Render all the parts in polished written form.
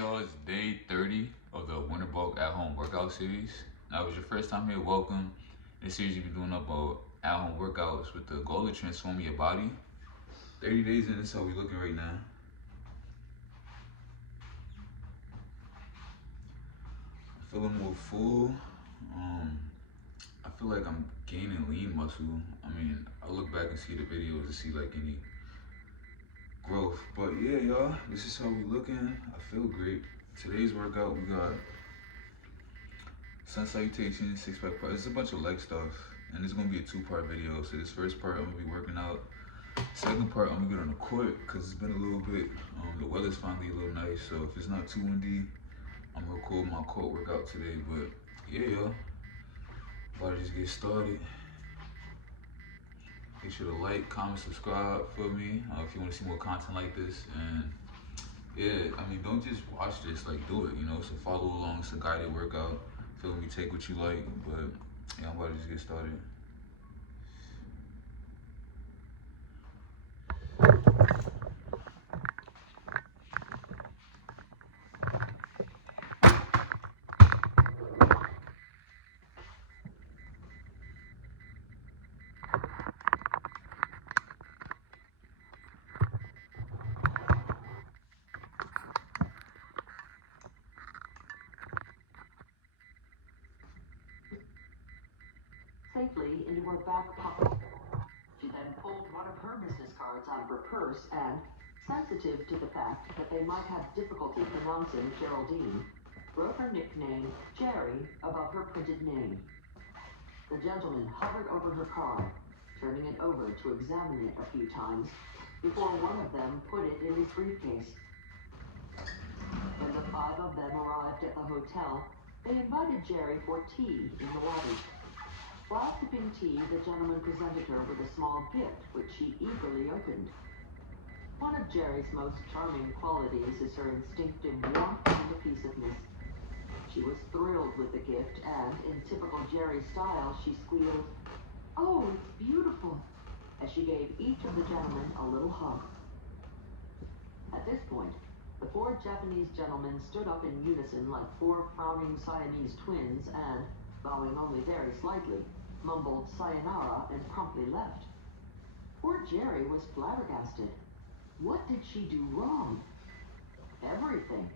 y'all, it's day 30 of the Winter Bulk at Home Workout Series. Now, if it's your first time here, welcome. In this series, you'll be doing about at-home workouts with the goal of transforming your body. 30 days in, this is how we looking right now. I'm feeling more full. I feel like I'm gaining lean muscle. I mean, I look back and see the videos to see like any growth. But yeah, y'all, this is how we looking. I feel great. Today's workout, we got sun salutation, six-pack part. It's a bunch of leg stuff, and it's gonna be a two-part video. So this first part, I'm gonna be working out. Second part, I'm gonna get on the court because it's been a little bit. The weather's finally a little nice, so if it's not too windy, I'm gonna record my court workout today. But yeah, y'all, about to just get started. Make sure to like, comment, subscribe for me if you want to see more content like this. And yeah, I mean, don't just watch this, like do it, you know. So follow along, it's a guided workout. Feel me, take what you like, but yeah, I'm about to just get started. Safely into her back pocket. She then pulled one of her business cards out of her purse and, sensitive to the fact that they might have difficulty pronouncing Geraldine, wrote her nickname, Jerry, above her printed name. The gentleman hovered over her card, turning it over to examine it a few times before one of them put it in his briefcase. When the five of them arrived at the hotel, they invited Jerry for tea in the lobby. While sipping tea, the gentleman presented her with a small gift, which she eagerly opened. One of Jerry's most charming qualities is her instinctive warmth and effusiveness. She was thrilled with the gift, and, in typical Jerry style, she squealed, "Oh, it's beautiful," as she gave each of the gentlemen a little hug. At this point, the four Japanese gentlemen stood up in unison like four frowning Siamese twins and, bowing only very slightly, mumbled sayonara and promptly left. Poor Jerry was flabbergasted. What did she do wrong? Everything.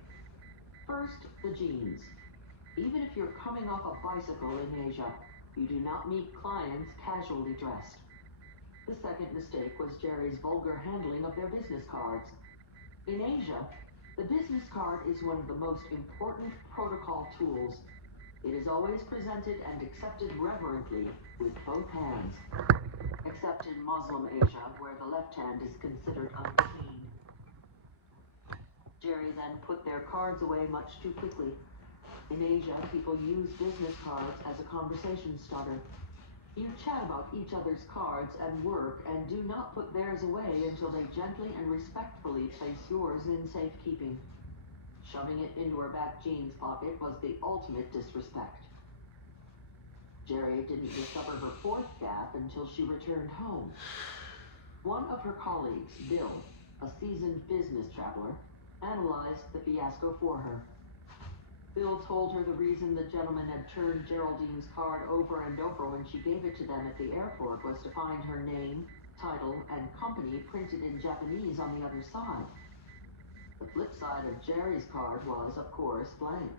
First, the jeans. Even if you're coming off a bicycle in Asia, you do not meet clients casually dressed. The second mistake was Jerry's vulgar handling of their business cards. In Asia, the business card is one of the most important protocol tools. It is always presented and accepted reverently with both hands, except in Muslim Asia, where the left hand is considered unclean. Jerry then put their cards away much too quickly. In Asia, people use business cards as a conversation starter. You chat about each other's cards and work and do not put theirs away until they gently and respectfully place yours in safekeeping. Shoving it into her back jeans pocket was the ultimate disrespect. Jerry didn't discover her fourth gap until she returned home. One of her colleagues, Bill, a seasoned business traveler, analyzed the fiasco for her. Bill told her the reason the gentleman had turned Geraldine's card over and over when she gave it to them at the airport was to find her name, title, and company printed in Japanese on the other side. The flip side of Jerry's card was, of course, blank.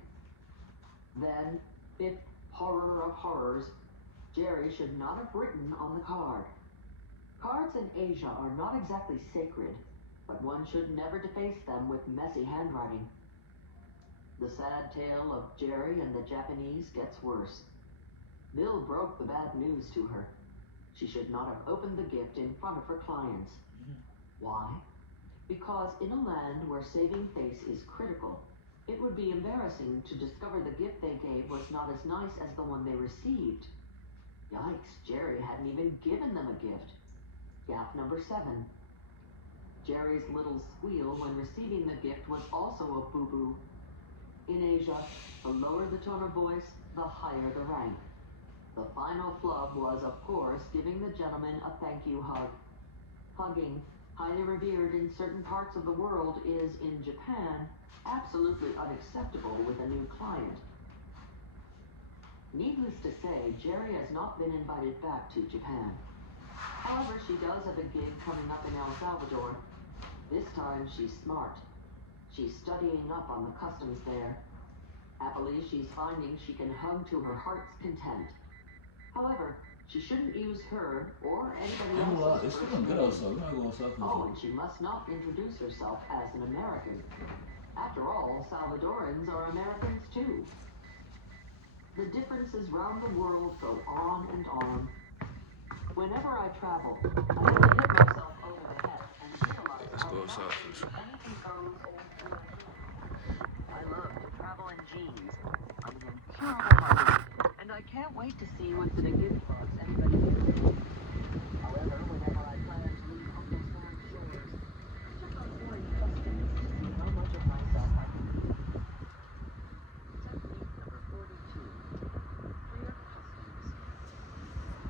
Then, fifth horror of horrors, Jerry should not have written on the card. Cards in Asia are not exactly sacred, but one should never deface them with messy handwriting. The sad tale of Jerry and the Japanese gets worse. Bill broke the bad news to her. She should not have opened the gift in front of her clients. Why? Because in a land where saving face is critical, it would be embarrassing to discover the gift they gave was not as nice as the one they received. Yikes, Jerry hadn't even given them a gift. Gap number 7. Jerry's little squeal when receiving the gift was also a boo-boo. In Asia, the lower the tone of voice, the higher the rank. The final flub was, of course, giving the gentleman a thank you hug. Hugging, highly revered in certain parts of the world, is, in Japan, Absolutely unacceptable with a new client. Needless to say, Jerry has not been invited back to Japan. However, she does have a gig coming up in El Salvador. This time, she's smart. She's studying up on the customs there. Happily, she's finding she can hug to her heart's content. However, she shouldn't use her or anybody else's It's first looking good name. outside. We're not going outside for Oh, and she must not introduce herself as an American. After all, Salvadorans are Americans too. The differences round the world go on and on. Whenever I travel, I have to hit myself over the head and realize Let's how go outside not first. anything goes old. I love to travel in jeans. I'm an incurable party, and I can't wait to see what sort of gift cards anybody gives me. However, whenever I plan to leave Uncle Sam's shores, I check out foreign customs to see how much of myself I can keep. Technique number 42. Clear customs.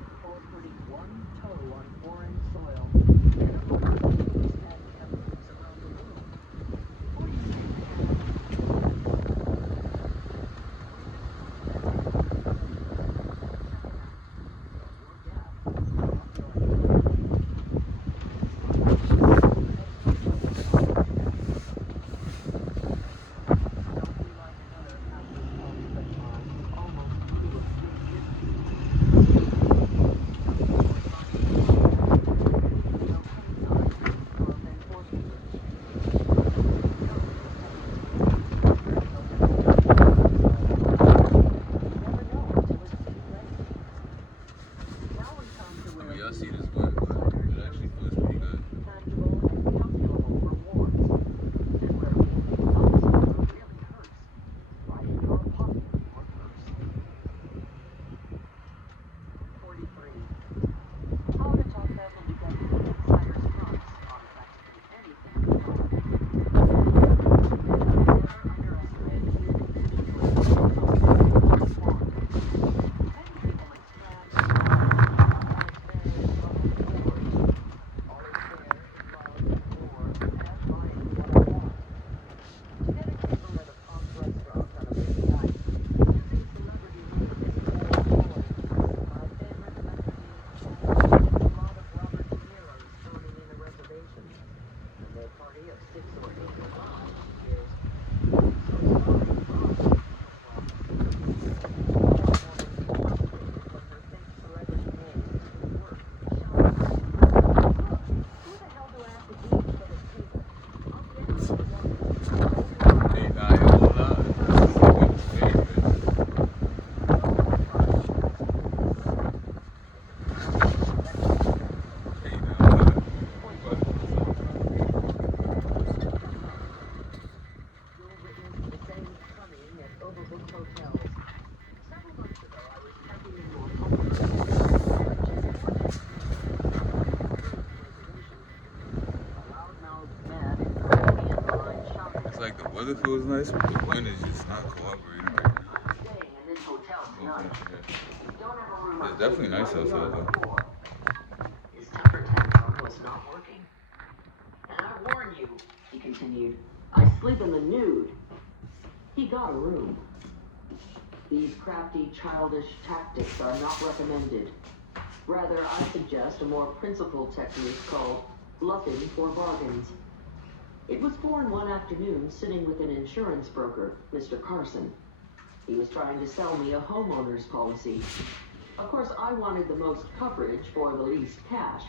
Before putting one toe on foreign soil, and capitals around the world. What do you think? I mean, y'all see this one, but it actually feels pretty good. Hey, nah, you don't lie. This is like my favorite. Hey, nah, but it's like the weather feels nice, but the wind is just not cooperating right now. It's definitely nice outside though. His temper tantrum was not working. And I warn you, he continued, I sleep in the nude. He got a room. These crafty, childish tactics are not recommended. Rather, I suggest a more principled technique called bluffing for bargains. It was born one afternoon sitting with an insurance broker, Mr. Carson. He was trying to sell me a homeowner's policy. Of course, I wanted the most coverage for the least cash.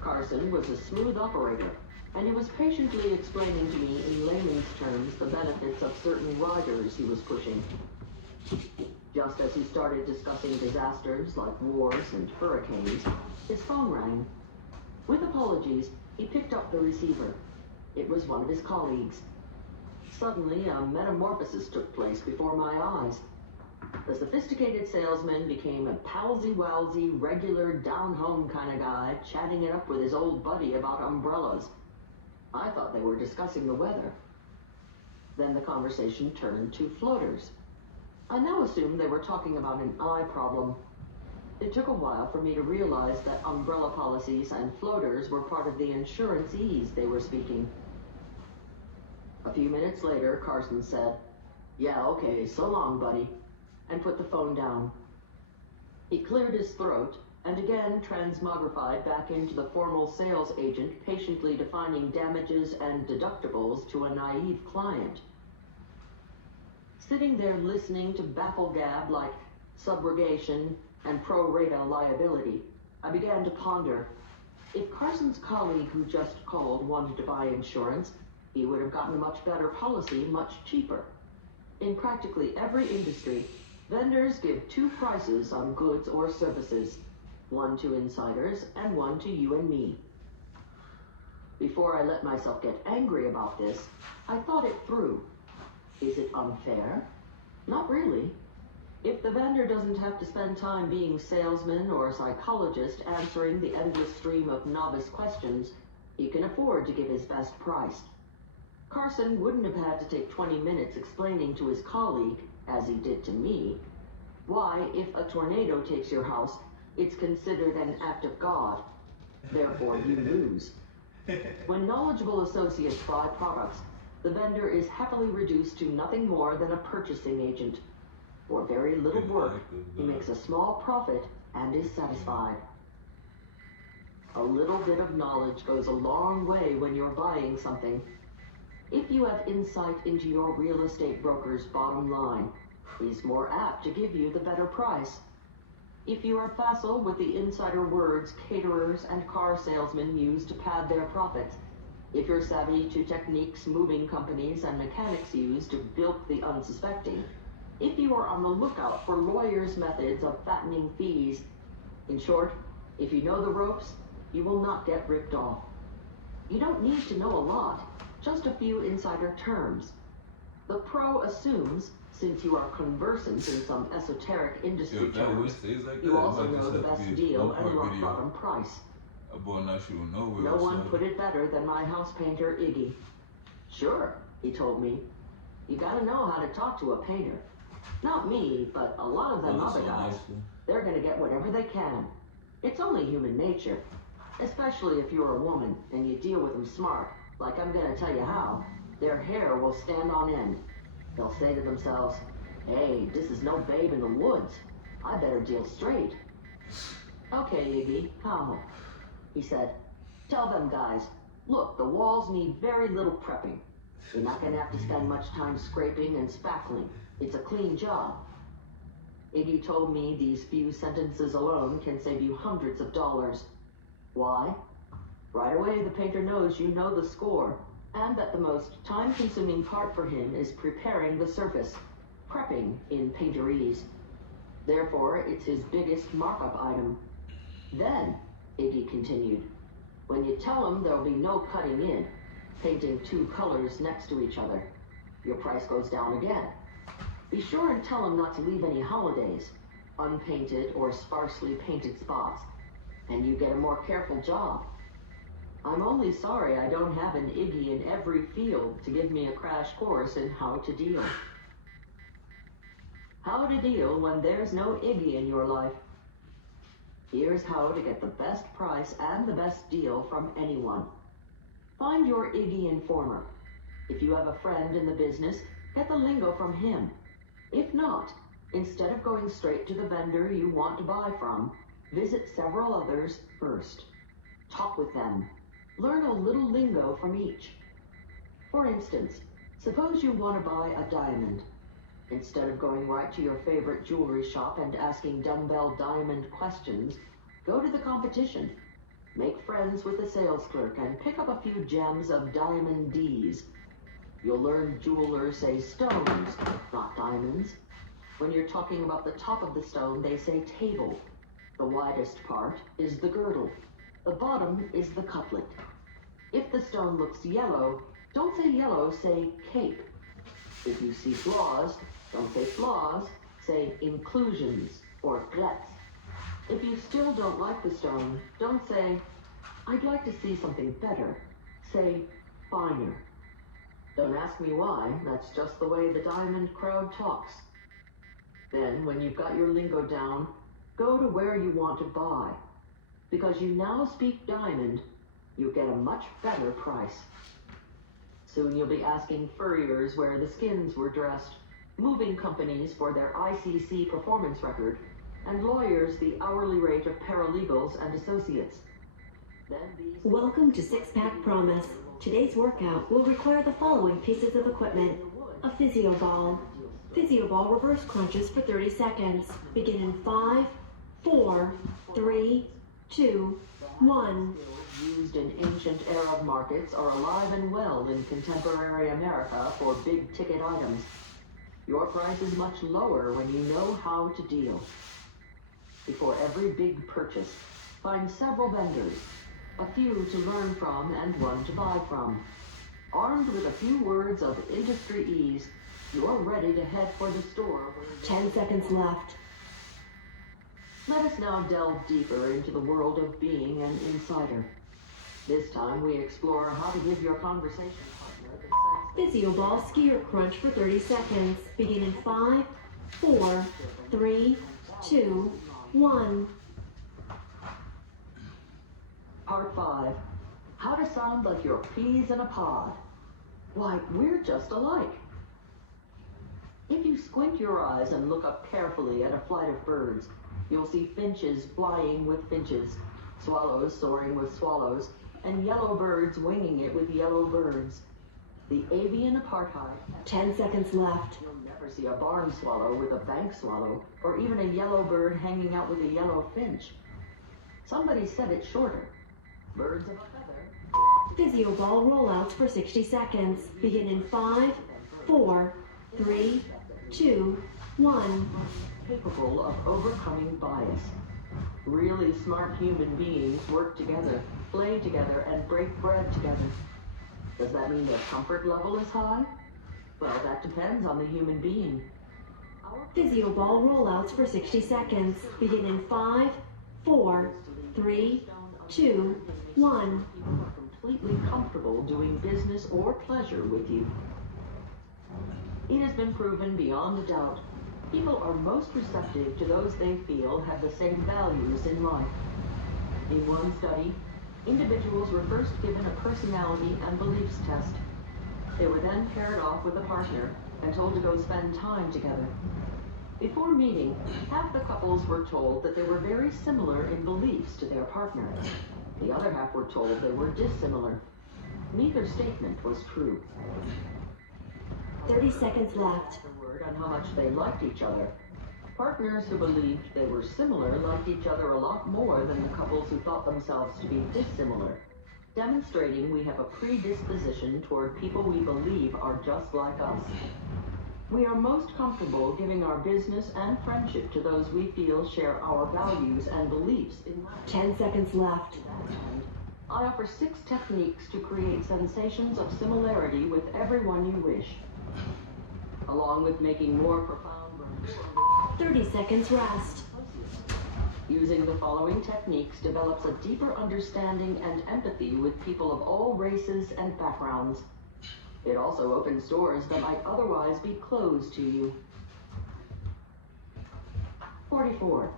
Carson was a smooth operator, and he was patiently explaining to me in layman's terms the benefits of certain riders he was pushing. Just as he started discussing disasters like wars and hurricanes, his phone rang. With apologies, he picked up the receiver. It was one of his colleagues. Suddenly, a metamorphosis took place before my eyes. The sophisticated salesman became a palsy-walsy, regular, down-home kind of guy, chatting it up with his old buddy about umbrellas. I thought they were discussing the weather. Then the conversation turned to floaters. I now assumed they were talking about an eye problem. It took a while for me to realize that umbrella policies and floaters were part of the insurancees they were speaking. A few minutes later, Carson said, "Yeah, okay, so long, buddy," and put the phone down. He cleared his throat and again transmogrified back into the formal sales agent patiently defining damages and deductibles to a naive client. Sitting there listening to bafflegab like subrogation and pro rata liability, I began to ponder. If Carson's colleague who just called wanted to buy insurance, he would have gotten a much better policy much cheaper. In practically every industry, vendors give two prices on goods or services, one to insiders and one to you and me. Before I let myself get angry about this, I thought it through. Is it unfair? Not really. If the vendor doesn't have to spend time being salesman or psychologist answering the endless stream of novice questions, he can afford to give his best price. Carson wouldn't have had to take 20 minutes explaining to his colleague, as he did to me, why, if a tornado takes your house, it's considered an act of God. Therefore, you lose. When knowledgeable associates buy products, the vendor is happily reduced to nothing more than a purchasing agent. For very little work, he makes a small profit and is satisfied. A little bit of knowledge goes a long way when you're buying something. If you have insight into your real estate broker's bottom line, he's more apt to give you the better price. If you are facile with the insider words caterers and car salesmen use to pad their profits, if you're savvy to techniques moving companies and mechanics use to bilk the unsuspecting, if you are on the lookout for lawyers' methods of fattening fees, in short, if you know the ropes, you will not get ripped off. You don't need to know a lot, just a few insider terms. The pro assumes, since you are conversant in some esoteric industry terms, you also know the best deal and rock bottom price. No one put it better than my house painter, Iggy. Sure, he told me. You gotta know how to talk to a painter. Not me, but a lot of them other guys. They're gonna get whatever they can. It's only human nature. Especially if you're a woman and you deal with them smart, like I'm gonna tell you how. Their hair will stand on end. They'll say to themselves, "Hey, this is no babe in the woods. I better deal straight." "Okay, Iggy, how?" he said. "Tell them guys, look, the walls need very little prepping. You're not gonna have to spend much time scraping and spackling. It's a clean job." Iggy told me these few sentences alone can save you hundreds of dollars. Why? Right away the painter knows you know the score, and that the most time-consuming part for him is preparing the surface, prepping in painterese. Therefore, it's his biggest markup item. Then, Iggy continued, when you tell him there'll be no cutting in, painting two colors next to each other, your price goes down again. Be sure and tell him not to leave any holidays, unpainted or sparsely painted spots, and you get a more careful job. I'm only sorry I don't have an Iggy in every field to give me a crash course in how to deal. How to deal when there's no Iggy in your life. Here's how to get the best price and the best deal from anyone. Find your Iggy informer. If you have a friend in the business, get the lingo from him. If not, instead of going straight to the vendor you want to buy from, visit several others first. Talk with them. Learn a little lingo from each. For instance, suppose you want to buy a diamond. Instead of going right to your favorite jewelry shop and asking dumbbell diamond questions, go to the competition. Make friends with the sales clerk and pick up a few gems of diamond D's. You'll learn jewelers say stones, not diamonds. When you're talking about the top of the stone, they say table. The widest part is the girdle. The bottom is the cutlet. If the stone looks yellow, don't say yellow, say cape. If you see flaws, don't say flaws, say inclusions or glettes. If you still don't like the stone, don't say, "I'd like to see something better." Say, "finer." Don't ask me why, that's just the way the diamond crowd talks. Then, when you've got your lingo down, go to where you want to buy. Because you now speak diamond, you get a much better price. Soon you'll be asking furriers where the skins were dressed, moving companies for their ICC performance record, and lawyers the hourly rate of paralegals and associates. Welcome to Six Pack Promise. Today's workout will require the following pieces of equipment. A physio ball. Physio ball reverse crunches for 30 seconds. Begin in 5, 4, 3, 2, 1. Used in ancient Arab markets are alive and well in contemporary America for big ticket items. Your price is much lower when you know how to deal. Before every big purchase, find several vendors, a few to learn from and one to buy from. Armed with a few words of industry ease, you're ready to head for the store. 10 seconds left. Let us now delve deeper into the world of being an insider. This time we explore how to give your conversation partner the sense Physio ball skier crunch for 30 seconds. Begin in 5, 4, 3, 2, 1. Part 5. How to sound like your peas in a pod. Why, we're just alike. If you squint your eyes and look up carefully at a flight of birds, you'll see finches flying with finches, swallows soaring with swallows, and yellow birds winging it with yellow birds. The avian apartheid. 10 seconds left. You'll never see a barn swallow with a bank swallow, or even a yellow bird hanging out with a yellow finch. Somebody said it shorter. Birds of a feather. Physio ball rollouts for 60 seconds. Begin in 5, 4, 3, 2, 1. Capable of overcoming bias. Really smart human beings work together, play together, and break bread together. Does that mean their comfort level is high? Well, that depends on the human being. Physio ball rollouts for 60 seconds. Begin in 5, 4, 3, 2, 1. People are completely comfortable doing business or pleasure with you. It has been proven beyond a doubt. People are most receptive to those they feel have the same values in life. In one study, individuals were first given a personality and beliefs test. They were then paired off with a partner and told to go spend time together. Before meeting, half the couples were told that they were very similar in beliefs to their partner. The other half were told they were dissimilar. Neither statement was true. 30 seconds left. Word on how much they liked each other. Partners who believed they were similar liked each other a lot more than the couples who thought themselves to be dissimilar, demonstrating we have a predisposition toward people we believe are just like us. We are most comfortable giving our business and friendship to those we feel share our values and beliefs in life. 10 seconds left. I offer 6 techniques to create sensations of similarity with everyone you wish, along with making more profound rapport. 30 seconds rest. Using the following techniques develops a deeper understanding and empathy with people of all races and backgrounds. It also opens doors that might otherwise be closed to you. 44.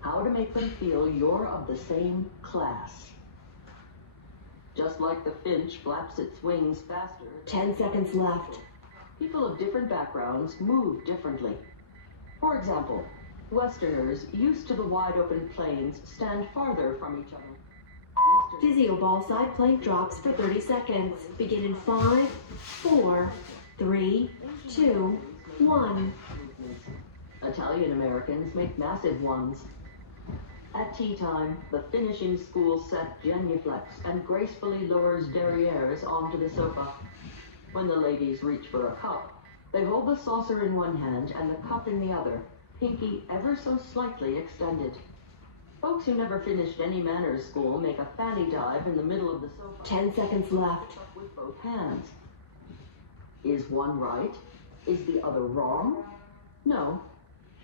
How to make them feel you're of the same class. Just like the finch flaps its wings faster. 10 seconds left. People of different backgrounds move differently. For example, Westerners used to the wide open plains stand farther from each other. Physio ball side plank drops for 30 seconds. Begin in 5, 4, 3, 2, 1. Italian Americans make massive ones. At tea time, the finishing school set genuflects and gracefully lowers derrieres onto the sofa. When the ladies reach for a cup, they hold the saucer in one hand and the cup in the other, pinky ever so slightly extended. Folks who never finished any manners school make a fanny dive in the middle of the sofa. 10 seconds left. With both hands. Is one right? Is the other wrong? No.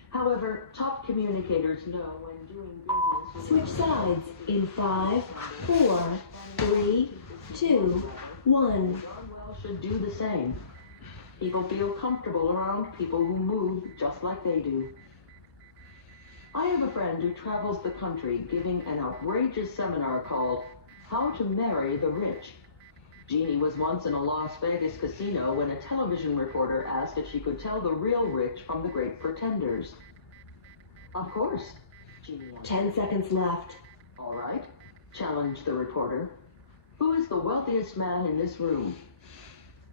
However, top communicators know when doing business. Switch sides in 5, 4, 3, 2, 1. Well, should do the same. People feel comfortable around people who move just like they do. I have a friend who travels the country giving an outrageous seminar called How to Marry the Rich. Jeannie was once in a Las Vegas casino when a television reporter asked if she could tell the real rich from the great pretenders. Of course, Jeannie answered. 10 seconds left. All right, challenged the reporter. Who is the wealthiest man in this room?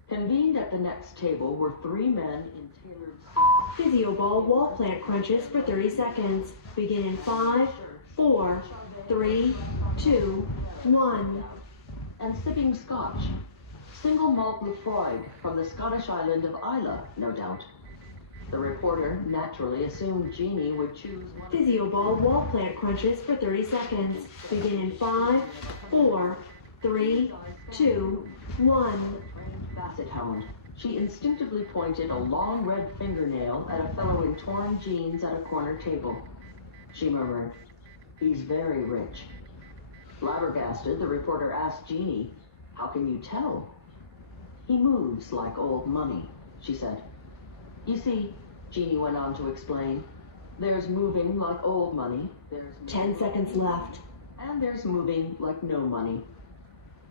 Convened at the next table were three men in tailored suits. Physio ball wall plant crunches for 30 seconds. Begin in 5, 4, 3, 2, 1. And sipping scotch. Single malt Lefroy from the Scottish island of Islay, no doubt. The reporter naturally assumed Jeannie would choose one. Physio ball wall plant crunches for 30 seconds. Begin in 5, 4, 3, 2, 1. Basset hound. She instinctively pointed a long red fingernail at a fellow in torn jeans at a corner table. She murmured, "He's very rich." Flabbergasted, the reporter asked Jeannie, "How can you tell?" "He moves like old money," she said. "You see," Jeannie went on to explain, "there's moving like old money, there's 10 seconds left. and there's moving like no money."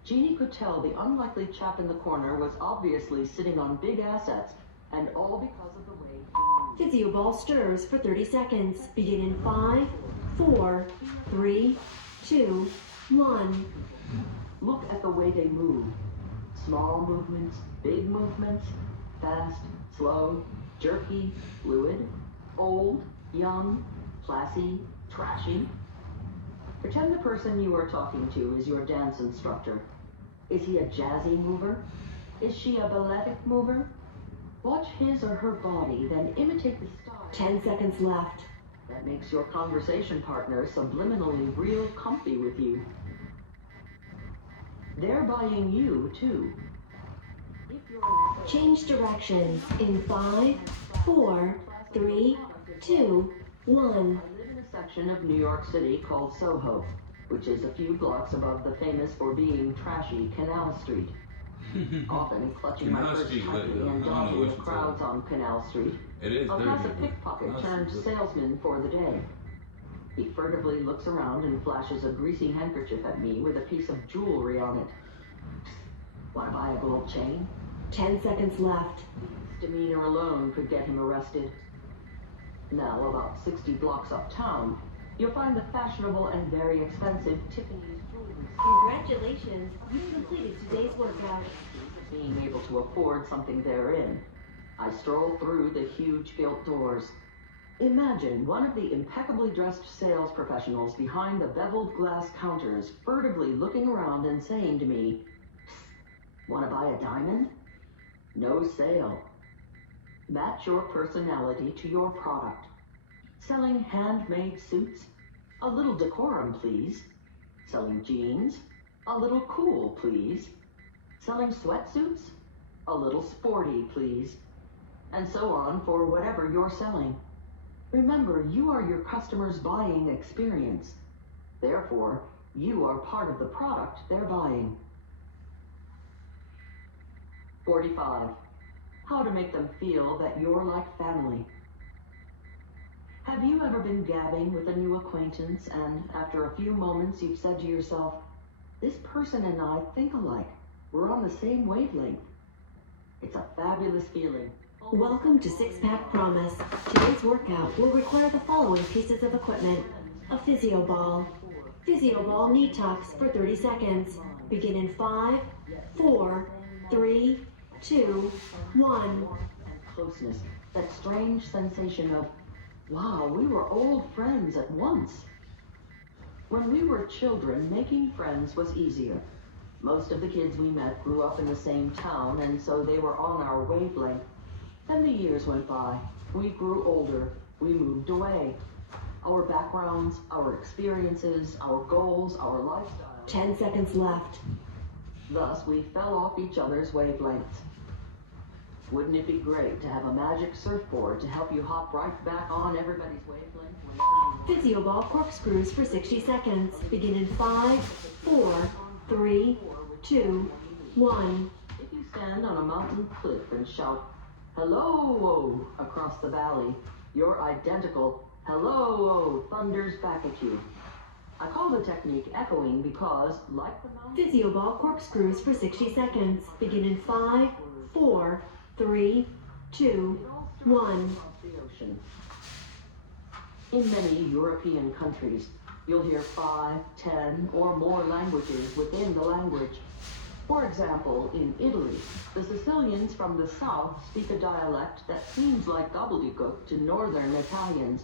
Jeannie could tell the unlikely chap in the corner was obviously sitting on big assets, and all because of the way he moved. Physio ball stirs for 30 seconds. Begin in 5, 4, 3, 2, 1. Look at the way they move. Small movements, big movements, fast, slow, jerky, fluid, old, young, classy, trashy. Pretend the person you are talking to is your dance instructor. Is he a jazzy mover? Is she a balletic mover? Watch his or her body, then imitate the style. 10 seconds left. That makes your conversation partner subliminally real comfy with you. They're buying you, too. If you're Change directions in 5, 4, 3, 2, 1. I live in a section of New York City called Soho, which is a few blocks above the famous for being trashy Canal Street. Often clutching my Canal purse Street, tightly but I and don't know dodging what the you're crowds talking on Canal Street, It is I'll dirty. pass a pickpocket Canal turned Street. salesman for the day. He furtively looks around and flashes a greasy handkerchief at me with a piece of jewelry on it. "Want to buy a gold chain?" 10 seconds left. His demeanor alone could get him arrested. Now, about 60 blocks uptown, you'll find the fashionable and very expensive Tiffany's jewelry store. Congratulations, you've completed today's workout. Being able to afford something therein, I stroll through the huge gilt doors. Imagine one of the impeccably dressed sales professionals behind the beveled glass counters furtively looking around and saying to me, "Want to buy a diamond? No sale." Match your personality to your product. Selling handmade suits? A little decorum, please. Selling jeans? A little cool, please. Selling sweatsuits? A little sporty, please. And so on for whatever you're selling. Remember, you are your customer's buying experience. Therefore, you are part of the product they're buying. 45. How to make them feel that you're like family. Have you ever been gabbing with a new acquaintance and after a few moments you've said to yourself, "This person and I think alike. We're on the same wavelength." It's a fabulous feeling. Welcome to Six Pack Promise. Today's workout will require the following pieces of equipment. A physio ball. Physio ball knee tucks for 30 seconds. Begin in 5, 4, 3, 2, 1. And closeness, that strange sensation of, wow, we were old friends at once. When we were children, making friends was easier. Most of the kids we met grew up in the same town, and so they were on our wavelength. Then the years went by. We grew older. We moved away. Our backgrounds, our experiences, our goals, our lifestyle. 10 seconds left. Thus, we fell off each other's wavelengths. Wouldn't it be great to have a magic surfboard to help you hop right back on everybody's wavelength whenever you Physio ball corkscrews for 60 seconds. Begin in 5, 4, 3, 2, 1. If you stand on a mountain cliff and shout, "Hello!" across the valley, your identical "Hello!" thunders back at you. I call the technique echoing because, like the mountain, Physioball corkscrews for 60 seconds. Begin in 5, 4, 3, 2, 1. In many European countries, you'll hear 5, 10, or more languages within the language. For example, in Italy, the Sicilians from the south speak a dialect that seems like gobbledygook to northern Italians.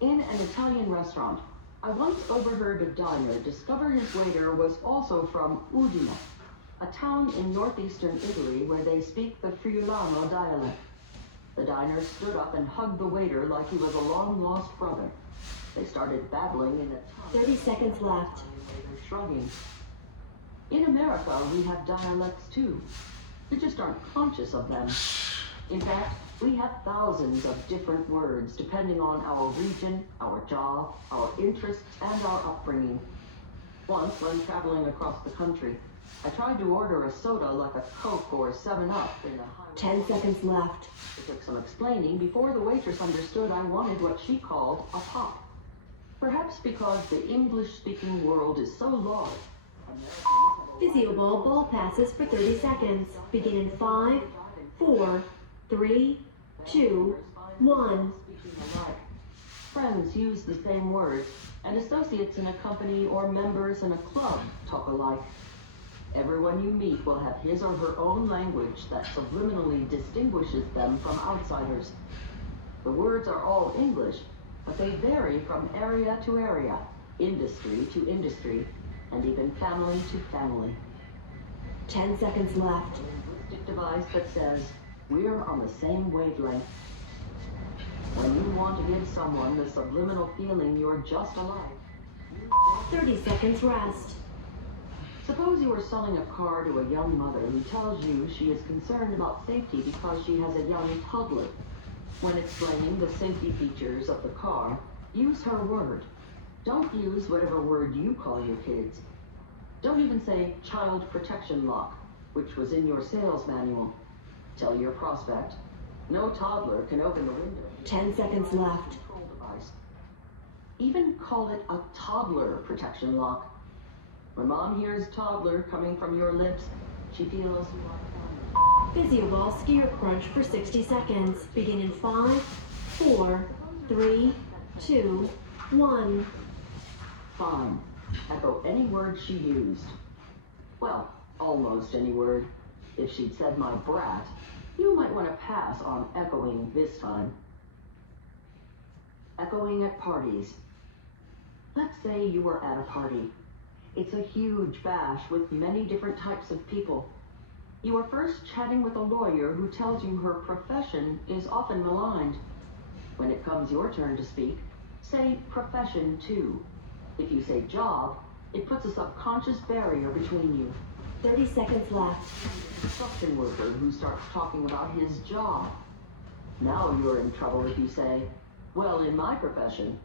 In an Italian restaurant, I once overheard a diner discover his waiter was also from Udine, a town in northeastern Italy where they speak the Friulano dialect. The diner stood up and hugged the waiter like he was a long-lost brother. They started babbling in a 30 seconds left. Shrugging. In America, we have dialects too. We just aren't conscious of them. In fact, we have thousands of different words depending on our region, our job, our interests, and our upbringing. Once, when traveling across the country, I tried to order a soda like a Coke or 7-Up in a highway. 10 seconds left. It took some explaining before the waitress understood I wanted what she called a pop. Perhaps because the English-speaking world is so large. Physioball ball passes for 30 seconds. Begin in 5, 4, 3, 2, 1. Friends use the same words, and associates in a company or members in a club talk alike. Everyone you meet will have his or her own language that subliminally distinguishes them from outsiders. The words are all English, but they vary from area to area, industry to industry, and even family to family. 10 seconds left. A linguistic device that says, we're on the same wavelength. When you want to give someone the subliminal feeling you're just alike, 30 seconds rest. suppose you are selling a car to a young mother who tells you she is concerned about safety because she has a young toddler. When explaining the safety features of the car, use her word. Don't use whatever word you call your kids. Don't even say child protection lock, which was in your sales manual. Tell your prospect, no toddler can open the window. 10 seconds left. Control device. Even call it a toddler protection lock. When mom hears toddler coming from your lips, she feels you are Physioball skier crunch for 60 seconds. Begin in 5, 4, 3, 2, 1. fine. Echo any word she used. Well, almost any word. If she'd said my brat, you might want to pass on echoing this time. Echoing at parties. Let's say you were at a party. It's a huge bash with many different types of people. You are first chatting with a lawyer who tells you her profession is often maligned. When it comes your turn to speak, say profession too. If you say job, it puts a subconscious barrier between you. 30 seconds left. Construction worker who starts talking about his job. Now you're in trouble if you say, well, in my profession,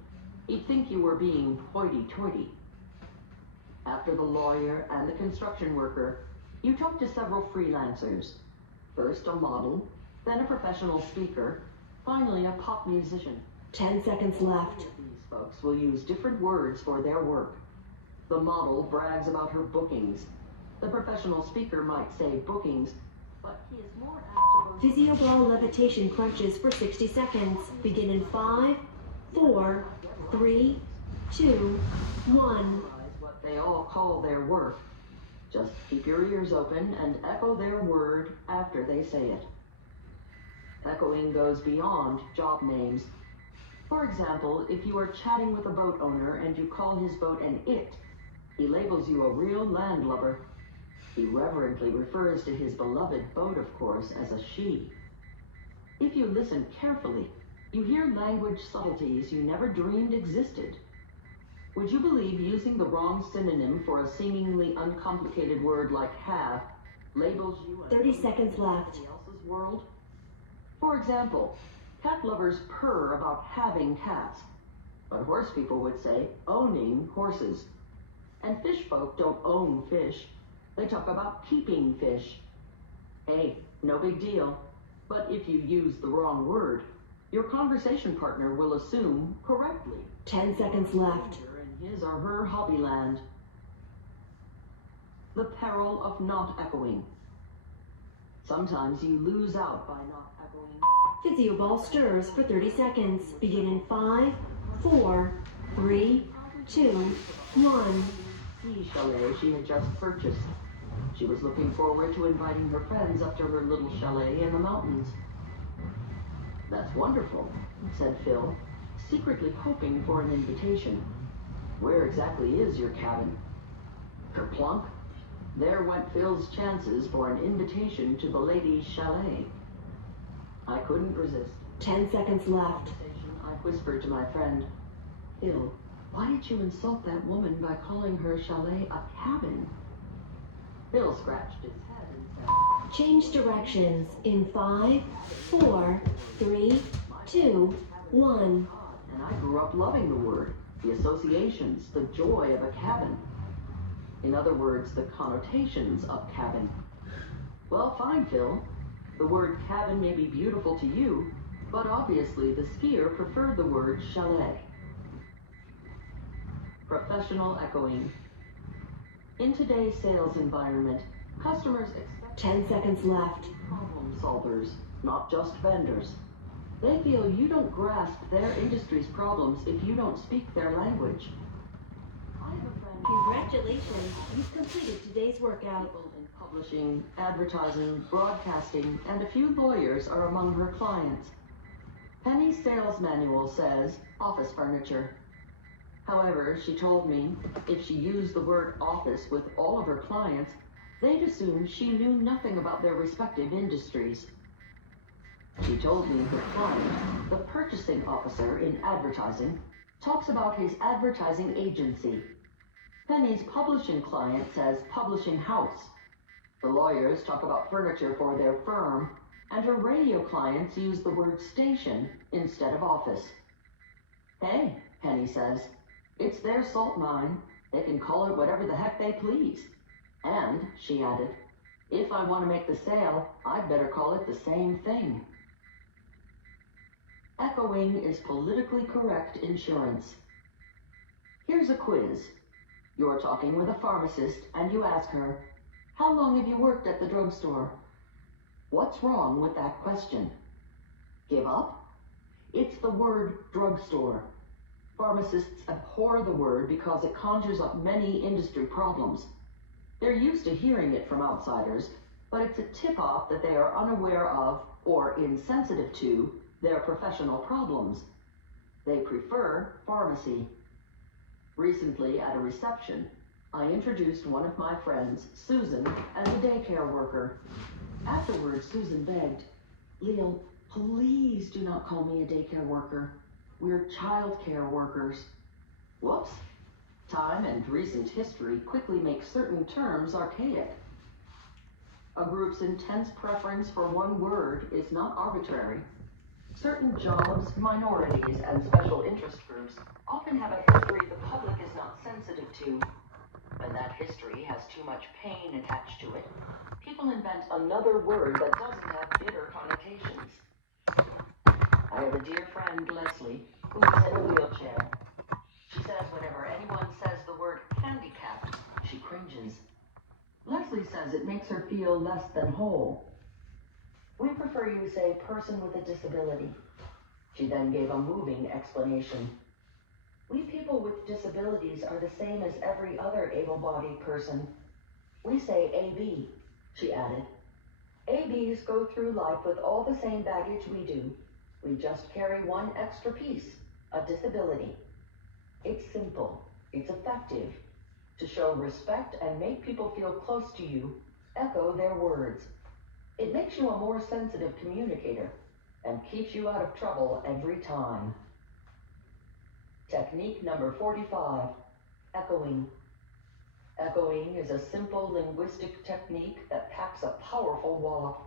he'd think you were being hoity-toity. After the lawyer and the construction worker, you talk to several freelancers. First a model, then a professional speaker, finally a pop musician. 10 seconds left. These folks will use different words for their work. The model brags about her bookings. The professional speaker might say bookings, but he is more apt to Physioball levitation crunches for 60 seconds. Begin in 5, 4, 3, 2, 1. what they all call their work. Just keep your ears open and echo their word after they say it. Echoing goes beyond job names. For example, if you are chatting with a boat owner and you call his boat an it, he labels you a real landlubber. He reverently refers to his beloved boat, of course, as a she. If you listen carefully, you hear language subtleties you never dreamed existed. Would you believe using the wrong synonym for a seemingly uncomplicated word like have labels you as 30 seconds left. somebody else's world? For example, cat lovers purr about having cats, but horse people would say owning horses. And fish folk don't own fish. They talk about keeping fish. Hey, no big deal. But if you use the wrong word, your conversation partner will assume correctly 10 seconds left. you're in his or her hobbyland. The peril of not echoing. Sometimes you lose out by not echoing. PhysioBall stirs for 30 seconds. Begin in 5, 4, 3, 2, 1. Ski chalet she had just purchased. She was looking forward to inviting her friends up to her little chalet in the mountains. That's wonderful, said Phil, secretly hoping for an invitation. Where exactly is your cabin? Kerplunk. There went Phil's chances for an invitation to the lady's chalet. I couldn't resist. 10 seconds left. I whispered to my friend, Phil, why did you insult that woman by calling her chalet a cabin? Phil scratched his head and said, Change directions in 5, 4, 3, 2, 1. And I grew up loving the word, the associations, the joy of a cabin. In other words, the connotations of cabin. Well, fine, Phil. The word cabin may be beautiful to you, but obviously the skier preferred the word chalet. Professional echoing. In today's sales environment, customers expect 10 seconds left. problem solvers, not just vendors. They feel you don't grasp their industry's problems if you don't speak their language. I have a friend. Congratulations, you've completed today's workout. People in publishing, advertising, broadcasting, and a few lawyers are among her clients. Penny's sales manual says office furniture. However, she told me if she used the word office with all of her clients, they'd assume she knew nothing about their respective industries. She told me her client, the purchasing officer in advertising, talks about his advertising agency. Penny's publishing client says publishing house. The lawyers talk about furniture for their firm, and her radio clients use the word station instead of office. Hey, Penny says, it's their salt mine. They can call it whatever the heck they please. And, she added, if I want to make the sale, I'd better call it the same thing. Echoing is politically correct insurance. Here's a quiz. You're talking with a pharmacist and you ask her, how long have you worked at the drugstore? What's wrong with that question? Give up? It's the word drugstore. Pharmacists abhor the word because it conjures up many industry problems. They're used to hearing it from outsiders, but it's a tip-off that they are unaware of or insensitive to their professional problems. They prefer pharmacy. Recently, at a reception, I introduced one of my friends, Susan, as a daycare worker. Afterwards, Susan begged, Leo, please do not call me a daycare worker. We're child care workers. Whoops. Time and recent history quickly make certain terms archaic. A group's intense preference for one word is not arbitrary. Certain jobs, minorities, and special interest groups often have a history the public is not sensitive to. When that history has too much pain attached to it, people invent another word that doesn't have bitter connotations. I have a dear friend, Leslie, who is in a wheelchair. She says whenever anyone says the word handicapped, she cringes. Leslie says it makes her feel less than whole. We prefer you say person with a disability. She then gave a moving explanation. We people with disabilities are the same as every other able-bodied person. We say AB, she added. ABs go through life with all the same baggage we do. We just carry one extra piece, a disability. It's simple, it's effective. To show respect and make people feel close to you, echo their words. It makes you a more sensitive communicator and keeps you out of trouble every time. Technique number 45, echoing. Echoing is a simple linguistic technique that packs a powerful wallop.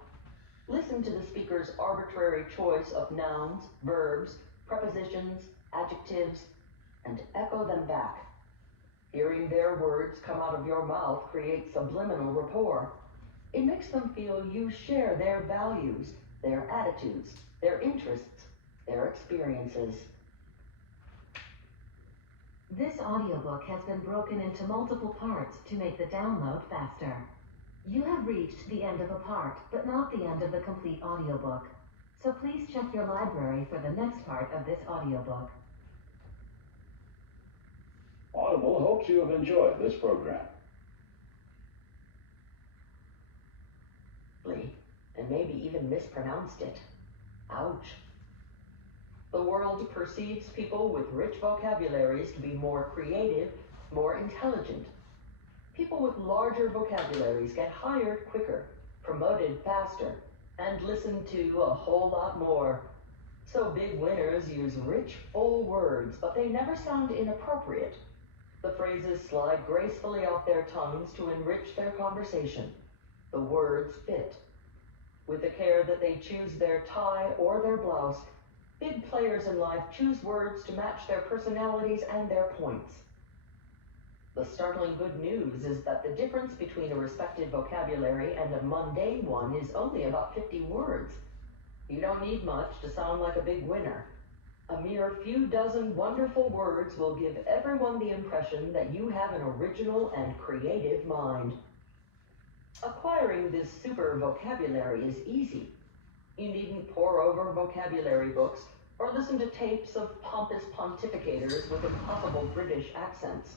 Listen to the speaker's arbitrary choice of nouns, verbs, prepositions, adjectives, and echo them back. Hearing their words come out of your mouth creates subliminal rapport. It makes them feel you share their values, their attitudes, their interests, their experiences. This audiobook has been broken into multiple parts to make the download faster. You have reached the end of a part, but not the end of the complete audiobook. So please check your library for the next part of this audiobook. Audible hopes you have enjoyed this program. And maybe even mispronounced it. Ouch. The world perceives people with rich vocabularies to be more creative, more intelligent. People with larger vocabularies get hired quicker, promoted faster, and listened to a whole lot more. So big winners use rich, full words, but they never sound inappropriate. The phrases slide gracefully off their tongues to enrich their conversation. The words fit. With the care that they choose their tie or their blouse, big players in life choose words to match their personalities and their points. The startling good news is that the difference between a respected vocabulary and a mundane one is only about 50 words. You don't need much to sound like a big winner. A mere few dozen wonderful words will give everyone the impression that you have an original and creative mind. Acquiring this super vocabulary is easy. You needn't pore over vocabulary books or listen to tapes of pompous pontificators with impossible British accents.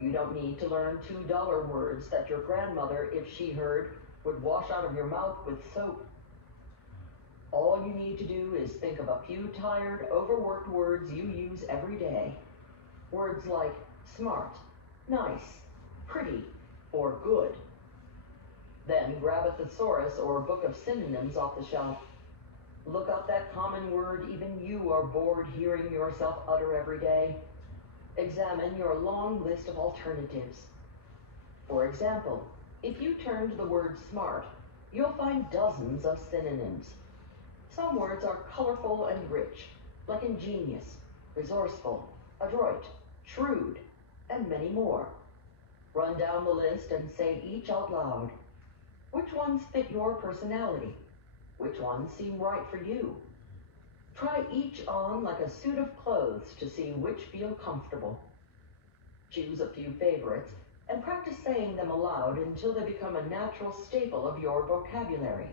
You don't need to learn $2 words that your grandmother, if she heard, would wash out of your mouth with soap. All you need to do is think of a few tired, overworked words you use every day. Words like smart, nice, pretty, or good. Then grab a thesaurus or book of synonyms off the shelf. Look up that common word even you are bored hearing yourself utter every day. Examine your long list of alternatives. For example, if you turn to the word smart, you'll find dozens of synonyms. Some words are colorful and rich, like ingenious, resourceful, adroit, shrewd, and many more. Run down the list and say each out loud. Which ones fit your personality? Which ones seem right for you? Try each on like a suit of clothes to see which feel comfortable. Choose a few favorites and practice saying them aloud until they become a natural staple of your vocabulary.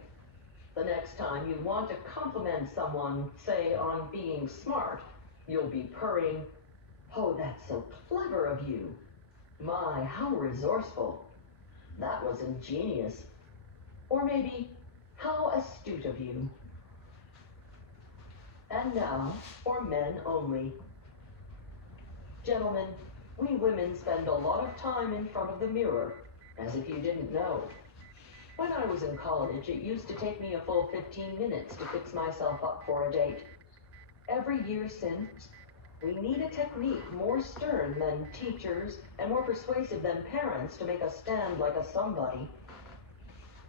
The next time you want to compliment someone, say on being smart, you'll be purring, "Oh, that's so clever of you. My, how resourceful. That was ingenious." Or maybe, "How astute of you." And now, for men only. Gentlemen, we women spend a lot of time in front of the mirror, as if you didn't know. When I was in college, it used to take me a full 15 minutes to fix myself up for a date. Every year since, we need a technique more stern than teachers and more persuasive than parents to make us stand like a somebody.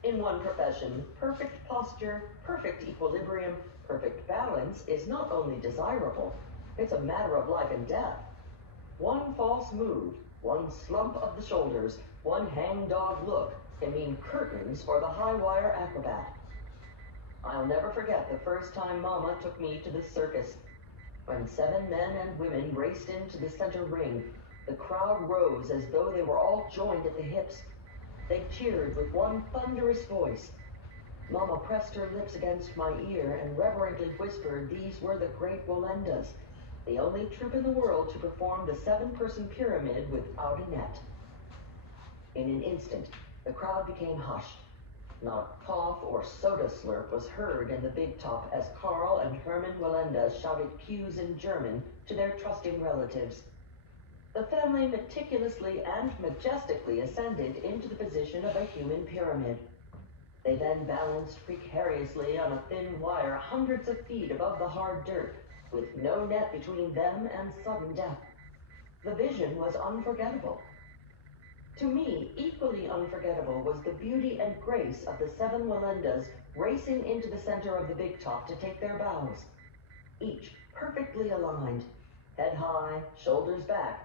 In one profession, perfect posture, perfect equilibrium, perfect balance is not only desirable, it's a matter of life and death. One false move, one slump of the shoulders, one hangdog look can mean curtains for the high-wire acrobat. I'll never forget the first time Mama took me to the circus. When 7 men and women raced into the center ring, the crowd rose as though they were all joined at the hips. They cheered with one thunderous voice. Mama pressed her lips against my ear and reverently whispered these were the great Wolendas, the only troupe in the world to perform the 7-person pyramid without a net. In an instant, the crowd became hushed. Not a cough or soda slurp was heard in the big top as Carl and Herman Wallenda shouted cues in German to their trusting relatives. The family meticulously and majestically ascended into the position of a human pyramid. They then balanced precariously on a thin wire hundreds of feet above the hard dirt, with no net between them and sudden death. The vision was unforgettable. To me, equally unforgettable was the beauty and grace of the 7 Wallendas racing into the center of the big top to take their bows. Each perfectly aligned, head high, shoulders back,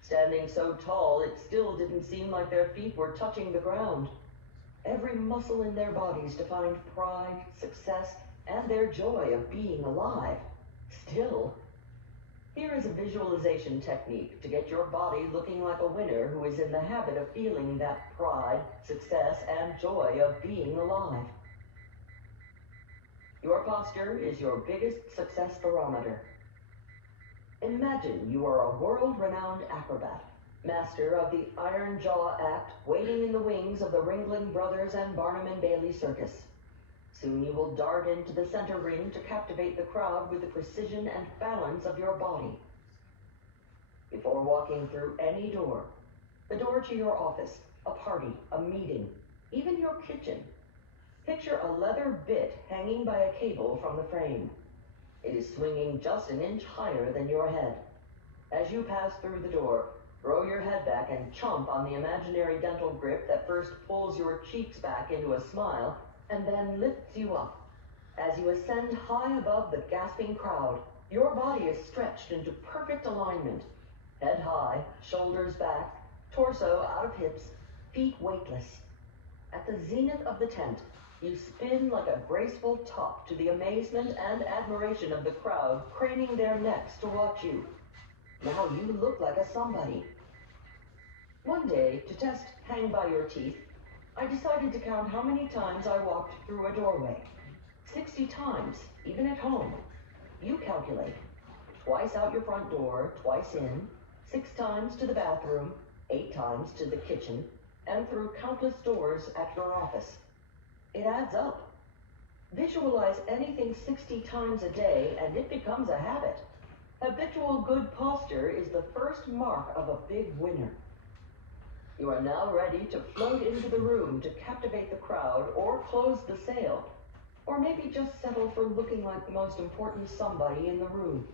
standing so tall it still didn't seem like their feet were touching the ground. Every muscle in their bodies defined pride, success, and their joy of being alive. Still. Here is a visualization technique to get your body looking like a winner who is in the habit of feeling that pride, success, and joy of being alive. Your posture is your biggest success barometer. Imagine you are a world-renowned acrobat, master of the Iron Jaw Act, waiting in the wings of the Ringling Brothers and Barnum and Bailey Circus. Soon you will dart into the center ring to captivate the crowd with the precision and balance of your body. Before walking through any door, the door to your office, a party, a meeting, even your kitchen, picture a leather bit hanging by a cable from the frame. It is swinging just an inch higher than your head. As you pass through the door, throw your head back and chomp on the imaginary dental grip that first pulls your cheeks back into a smile and then lifts you up. As you ascend high above the gasping crowd, your body is stretched into perfect alignment. Head high, shoulders back, torso out of hips, feet weightless. At the zenith of the tent, you spin like a graceful top to the amazement and admiration of the crowd craning their necks to watch you. Now you look like a somebody. One day, to test hang by your teeth, I decided to count how many times I walked through a doorway. 60 times, even at home. You calculate. Twice out your front door, twice in, 6 times to the bathroom, 8 times to the kitchen, and through countless doors at your office. It adds up. Visualize anything 60 times a day and it becomes a habit. Habitual good posture is the first mark of a big winner. You are now ready to float into the room to captivate the crowd or close the sale, or maybe just settle for looking like the most important somebody in the room.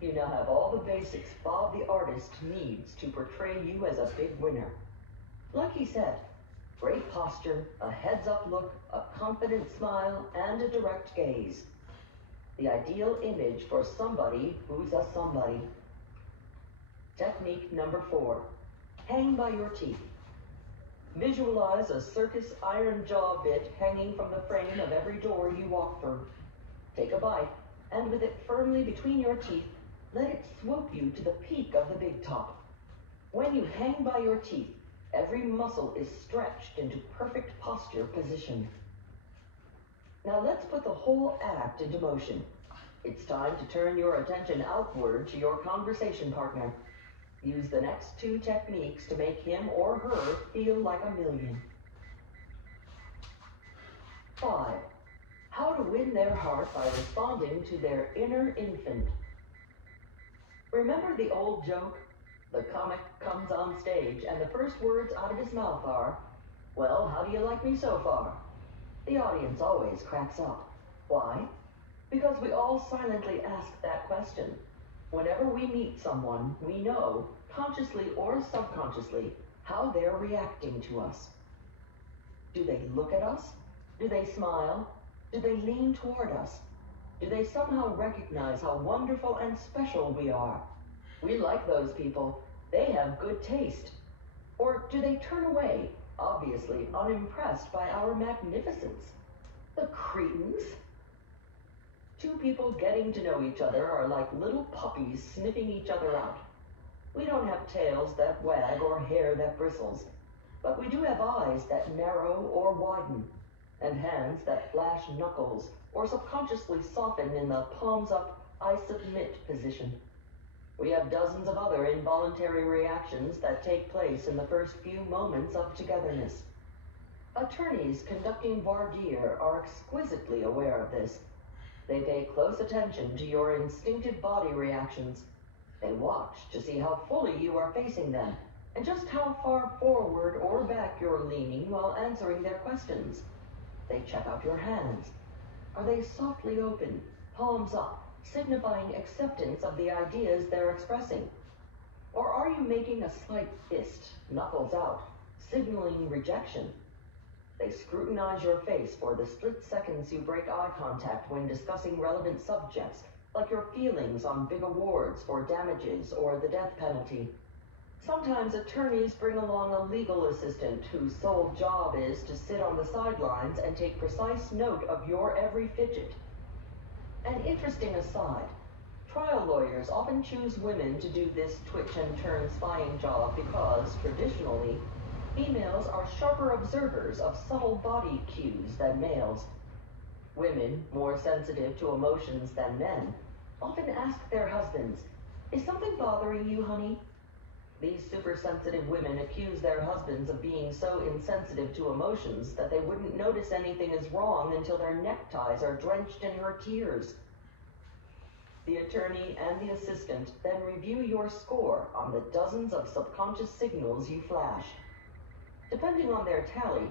You now have all the basics Bob the artist needs to portray you as a big winner. Like he said, great posture, a heads-up look, a confident smile, and a direct gaze. The ideal image for somebody who's a somebody. Technique number 4. Hang by your teeth. Visualize a circus iron jaw bit hanging from the frame of every door you walk through. Take a bite, and with it firmly between your teeth, let it swoop you to the peak of the big top. When you hang by your teeth, every muscle is stretched into perfect posture position. Now let's put the whole act into motion. It's time to turn your attention outward to your conversation partner. Use the next 2 techniques to make him or her feel like a million. 5. How to win their heart by responding to their inner infant. Remember the old joke? The comic comes on stage and the first words out of his mouth are, "Well, how do you like me so far?" The audience always cracks up. Why? Because we all silently ask that question. Whenever we meet someone, we know, consciously or subconsciously, how they're reacting to us. Do they look at us? Do they smile? Do they lean toward us? Do they somehow recognize how wonderful and special we are? We like those people. They have good taste. Or do they turn away, obviously unimpressed by our magnificence? The cretins! 2 people getting to know each other are like little puppies sniffing each other out. We don't have tails that wag or hair that bristles, but we do have eyes that narrow or widen, and hands that flash knuckles or subconsciously soften in the palms up, I submit position. We have dozens of other involuntary reactions that take place in the first few moments of togetherness. Attorneys conducting voir dire are exquisitely aware of this. They pay close attention to your instinctive body reactions. They watch to see how fully you are facing them, and just how far forward or back you're leaning while answering their questions. They check out your hands. Are they softly open, palms up, signifying acceptance of the ideas they're expressing? Or are you making a slight fist, knuckles out, signaling rejection? They scrutinize your face for the split seconds you break eye contact when discussing relevant subjects, like your feelings on big awards for damages or the death penalty. Sometimes attorneys bring along a legal assistant whose sole job is to sit on the sidelines and take precise note of your every fidget. An interesting aside, Trial lawyers often choose women to do this twitch and turn spying job because, traditionally, females are sharper observers of subtle body cues than males. Women, more sensitive to emotions than men, often ask their husbands, "Is something bothering you, honey?" These super-sensitive women accuse their husbands of being so insensitive to emotions that they wouldn't notice anything is wrong until their neckties are drenched in her tears. The attorney and the assistant then review your score on the dozens of subconscious signals you flash. Depending on their tally,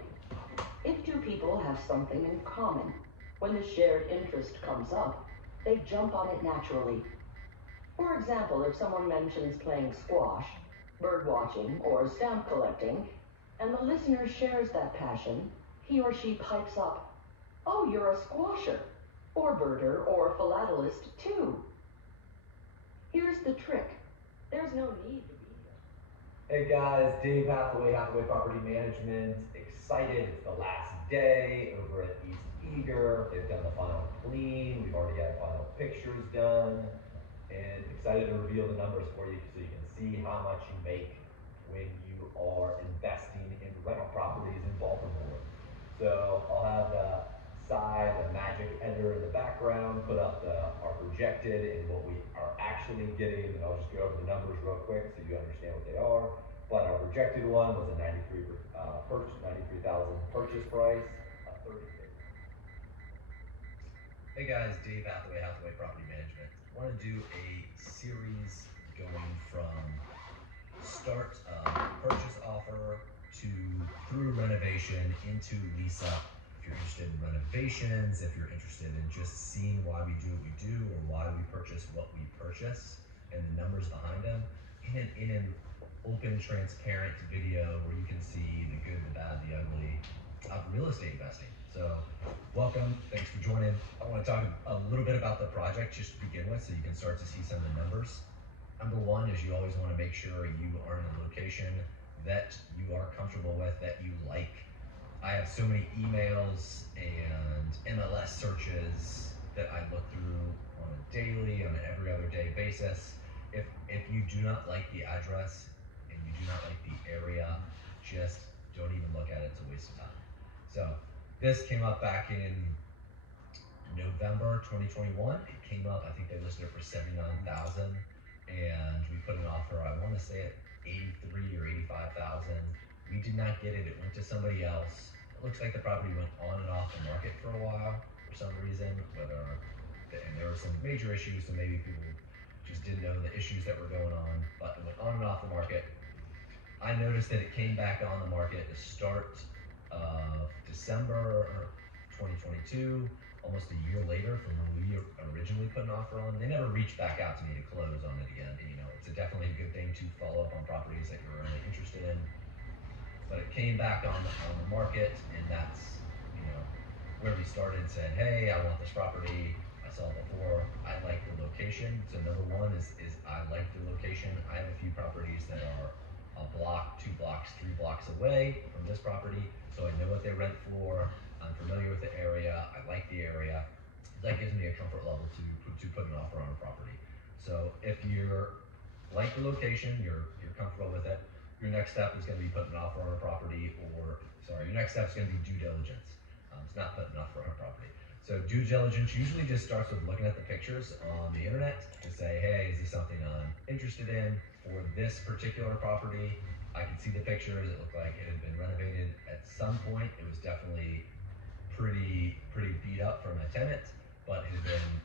if two people have something in common, when the shared interest comes up, they jump on it naturally. For example, if someone mentions playing squash, bird watching, or stamp collecting, and the listener shares that passion, he or she pipes up, "Oh, you're a squasher, or birder, or philatelist, too." Here's the trick. There's no need to be here. Hey guys, Dave Hathaway Property Management. Excited, it's the last day over at East Eager. They've done the final clean, we've already had final pictures done, and excited to reveal the numbers for you so you can see how much you make when you are investing in rental properties in Baltimore. So I'll have the magic editor in the background, put up our projected and what we are actually getting, and I'll just go over the numbers real quick so you understand what they are. But our projected one was a 93,000 purchase price, a 30. Hey guys, Dave Hathaway Property Management. I want to do a series going from start purchase offer to through renovation into lease up. If you're interested in renovations, if you're interested in just seeing why we do what we do or why we purchase what we purchase and the numbers behind them in an open, transparent video where you can see the good, the bad, the ugly of real estate investing. So welcome, thanks for joining. I want to talk a little bit about the project just to begin with so you can start to see some of the numbers. Number one is you always want to make sure you are in a location that you are comfortable with, that you like. I have so many emails and MLS searches that I look through on a daily, on an every other day basis. If you do not like the address and you do not like the area, just don't even look at it. It's a waste of time. So this came up back in November 2021. It came up, I think they listed it for 79,000, and we put an offer, I want to say at 83 or 85,000. We did not get it. It went to somebody else. It looks like the property went on and off the market for a while for some reason, and there were some major issues, so maybe people just didn't know the issues that were going on, but it went on and off the market. I noticed that it came back on the market at the start of December 2022, almost a year later from when we originally put an offer on. They never reached back out to me to close on it again. You know, it's definitely a good thing to follow up on properties that you're really interested in. But it came back on the market, and that's, you know, where we started and said, hey, I want this property. I saw it before. I like the location. So number one is I like the location. I have a few properties that are a block, 2 blocks, 3 blocks away from this property. So I know what they rent for. I'm familiar with the area. I like the area. That gives me a comfort level to put an offer on a property. So if you're like the location, you're comfortable with it, your next step is going to be putting an offer on a property, your next step is going to be due diligence. It's not putting an offer on a property. So due diligence usually just starts with looking at the pictures on the internet and say, hey, is this something I'm interested in for this particular property? I could see the pictures. It looked like it had been renovated at some point. It was definitely pretty beat up from a tenant, but it had been,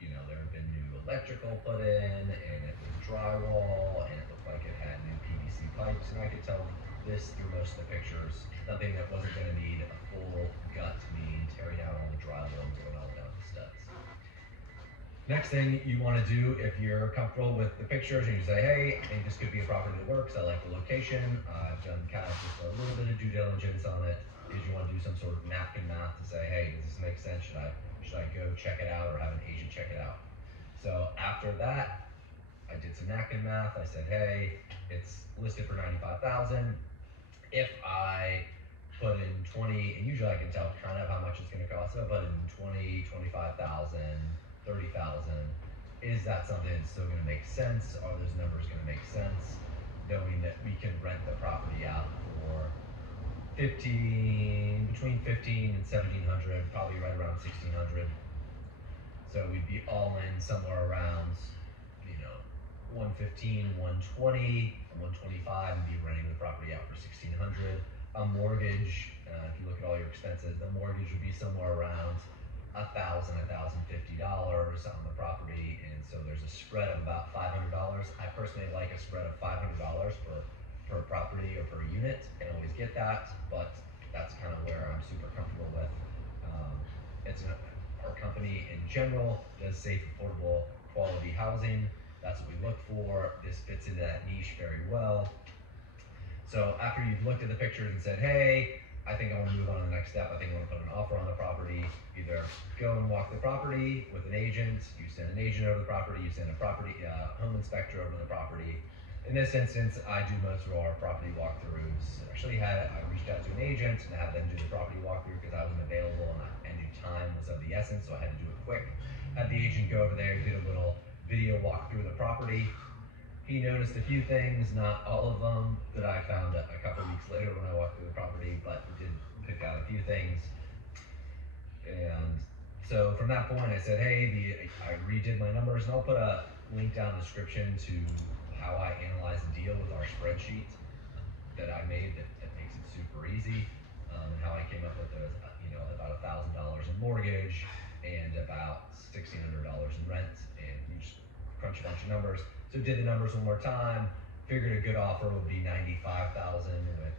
you know, there had been new electrical put in, and it was drywall, and it looked like it had new PVC pipes, and I could tell this through most of the pictures, nothing that wasn't going to need a full gut, meaning tearing out all the drywall and going all down the studs. Next thing you want to do, if you're comfortable with the pictures and you say, hey, I think this could be a property that works, I like the location, I've done kind of just a little bit of due diligence on it, is you want to do some sort of napkin math to say, hey, does this make sense? Should I go check it out or have an agent check it out? So after that, I did some napkin math. I said, hey, it's listed for 95,000. If I put in 20, and usually I can tell kind of how much it's going to cost. If I put in 20, 25,000, 30,000, is is that something that's still going to make sense? Are those numbers going to make sense? Knowing that we can rent the property out for between 15 and 1700, probably right around 1600. So we'd be all in somewhere around, 115, 120, 125, and be renting the property out for 1600. A mortgage, if you look at all your expenses, the mortgage would be somewhere around $1,000, $1,050 on the property, and so there's a spread of about $500. I personally like a spread of $500 per property or per unit. Can't always get that, but that's kind of where I'm super comfortable with. Our company in general does safe, affordable, quality housing. That's what we look for. This fits into that niche very well. So after you've looked at the pictures and said, hey, I think I want to move on to the next step, I think I want to put an offer on the property, either go and walk the property with an agent, you send an agent over the property, you send a home inspector over the property. In this instance, I do most of our property walkthroughs. I reached out to an agent and had them do the property walkthrough because I wasn't available and time was of the essence, so I had to do it quick. Had the agent go over there, did a little video walkthrough of the property. He noticed a few things, not all of them, that I found a couple weeks later when I walked through the property, but did pick out a few things. And so from that point, I said, hey, I redid my numbers, and I'll put a link down in the description to how I analyze a deal with our spreadsheet that I made that makes it super easy, and how I came up with about $1,000 in mortgage and about $1,600 in rent, and we just crunched a bunch of numbers. So did the numbers one more time, figured a good offer would be $95,000 with,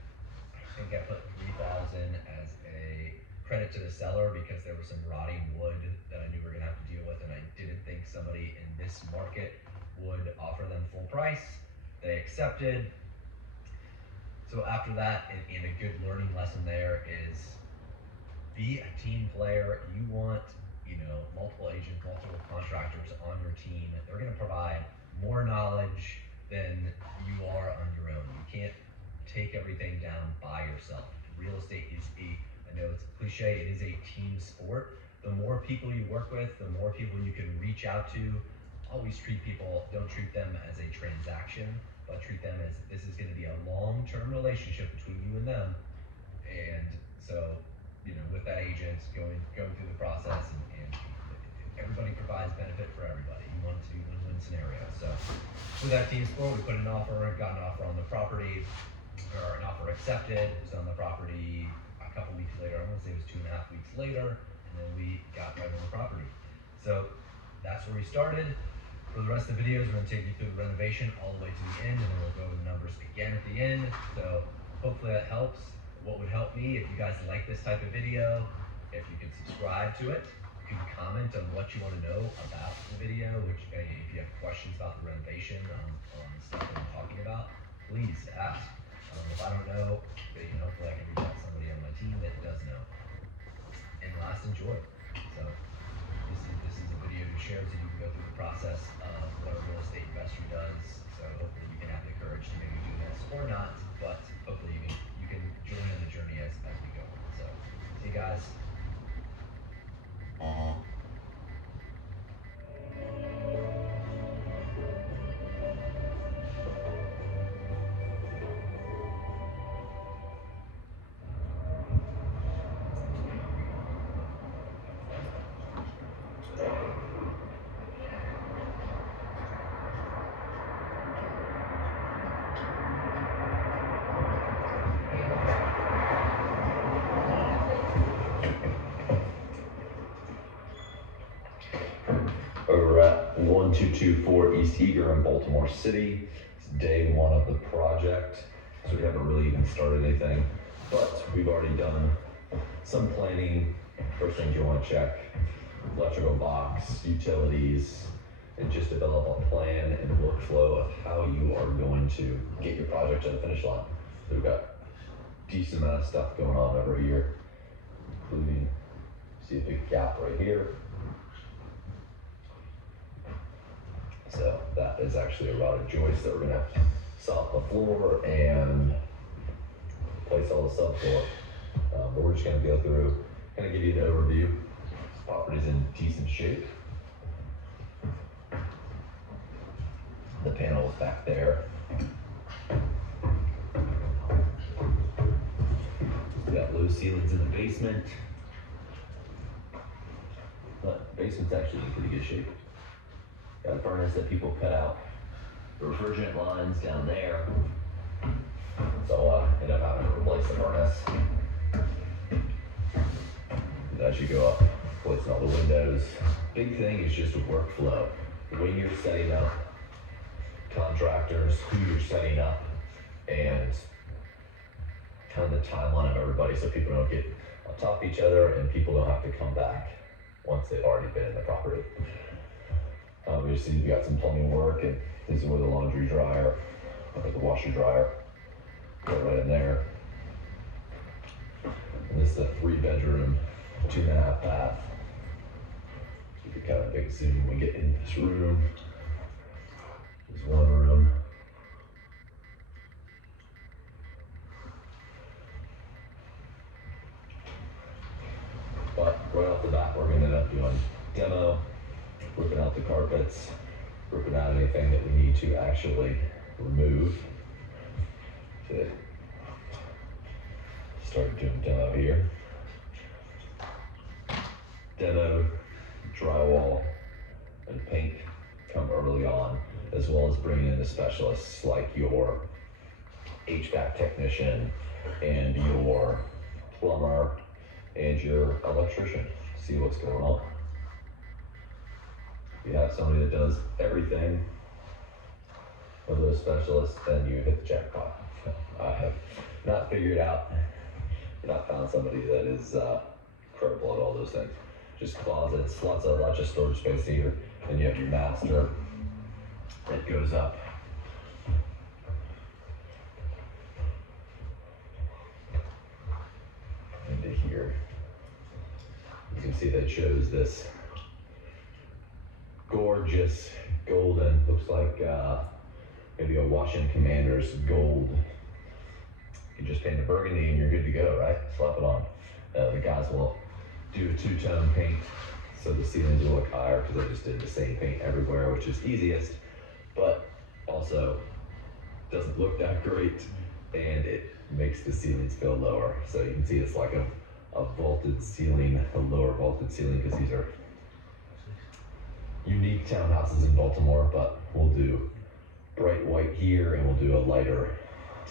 I think I put $3,000 as a credit to the seller because there was some rotting wood that I knew we were gonna have to deal with, and I didn't think somebody in this market would offer them full price. They accepted. So after that, and a good learning lesson there is be a team player. You want, multiple agents, multiple contractors on your team. They're gonna provide more knowledge than you are on your own. You can't take everything down by yourself. Real estate is I know it's a cliche, it is a team sport. The more people you work with, the more people you can reach out to. Always don't treat them as a transaction, but treat them as this is gonna be a long-term relationship between you and them. And so, with that agent going through the process and everybody provides benefit for everybody. You want it to be win-win scenario. So with that team sport, we put got an offer on the property, or an offer accepted. It was on the property a couple weeks later. I want to say it was 2.5 weeks later, and then we got right on the property. So that's where we started. For the rest of the videos, we're gonna take you through the renovation all the way to the end, and then we'll go over the numbers again at the end. So hopefully that helps. What would help me, if you guys like this type of video, if you can subscribe to it, you can comment on what you want to know about the video, if you have questions about the renovation on the stuff that I'm talking about, please ask. If I don't know, hopefully I can reach out to somebody on my team that does know. And last, enjoy. So this is a video to share so you can go through the process of what a real estate investor does. So hopefully you can have the courage to maybe do this or not, but hopefully you can join in the journey as we go. So see you guys. We're at 1224 East Eager in Baltimore City. It's day one of the project, so we haven't really even started anything, but we've already done some planning. First things you want to check: electrical box, utilities, and just develop a plan and workflow of how you are going to get your project to the finish line. So we've got a decent amount of stuff going on over here, including, see a big gap right here. So that is actually a rotted joist that we're gonna have to sop the floor and place all the subfloor. But we're just gonna go through, kind of give you an overview. This property's in decent shape. the panels back there. We got low ceilings in the basement. But the basement's actually in pretty good shape. Got a furnace that people cut out. Refrigerant lines down there. So end up having to replace the furnace. And as you go up, replacing all the windows. Big thing is just workflow. When you're setting up contractors, who you're setting up, and kind of the timeline of everybody so people don't get on top of each other and people don't have to come back once they've already been in the property. Obviously, we got some plumbing work, and this is where the laundry dryer, or the washer dryer, go right in there. And this is a 3-bedroom, 2.5 bath. You can kind of big zoom when we get in this room. There's one room. But right off the bat, we're gonna end up doing demo, ripping out the carpets, ripping out anything that we need to actually remove. To start doing demo here. Demo, drywall, and paint come early on, as well as bringing in the specialists like your HVAC technician and your plumber and your electrician. See what's going on. If you have somebody that does everything of those specialists, then you hit the jackpot. I have not figured out, not found somebody that is credible at all those things. Just closets, lots of storage space here. Then you have your master that goes up. Into here. You can see that it shows this gorgeous golden, looks like maybe a Washington Commanders gold. You just paint a burgundy and you're good to go, right? Slap it on. The guys will do a 2-tone paint so the ceilings will look higher because I just did the same paint everywhere, which is easiest, but also doesn't look that great, and it makes the ceilings feel lower. So you can see it's like a vaulted ceiling, a lower vaulted ceiling, because these are unique townhouses in Baltimore, but we'll do bright white here and we'll do a lighter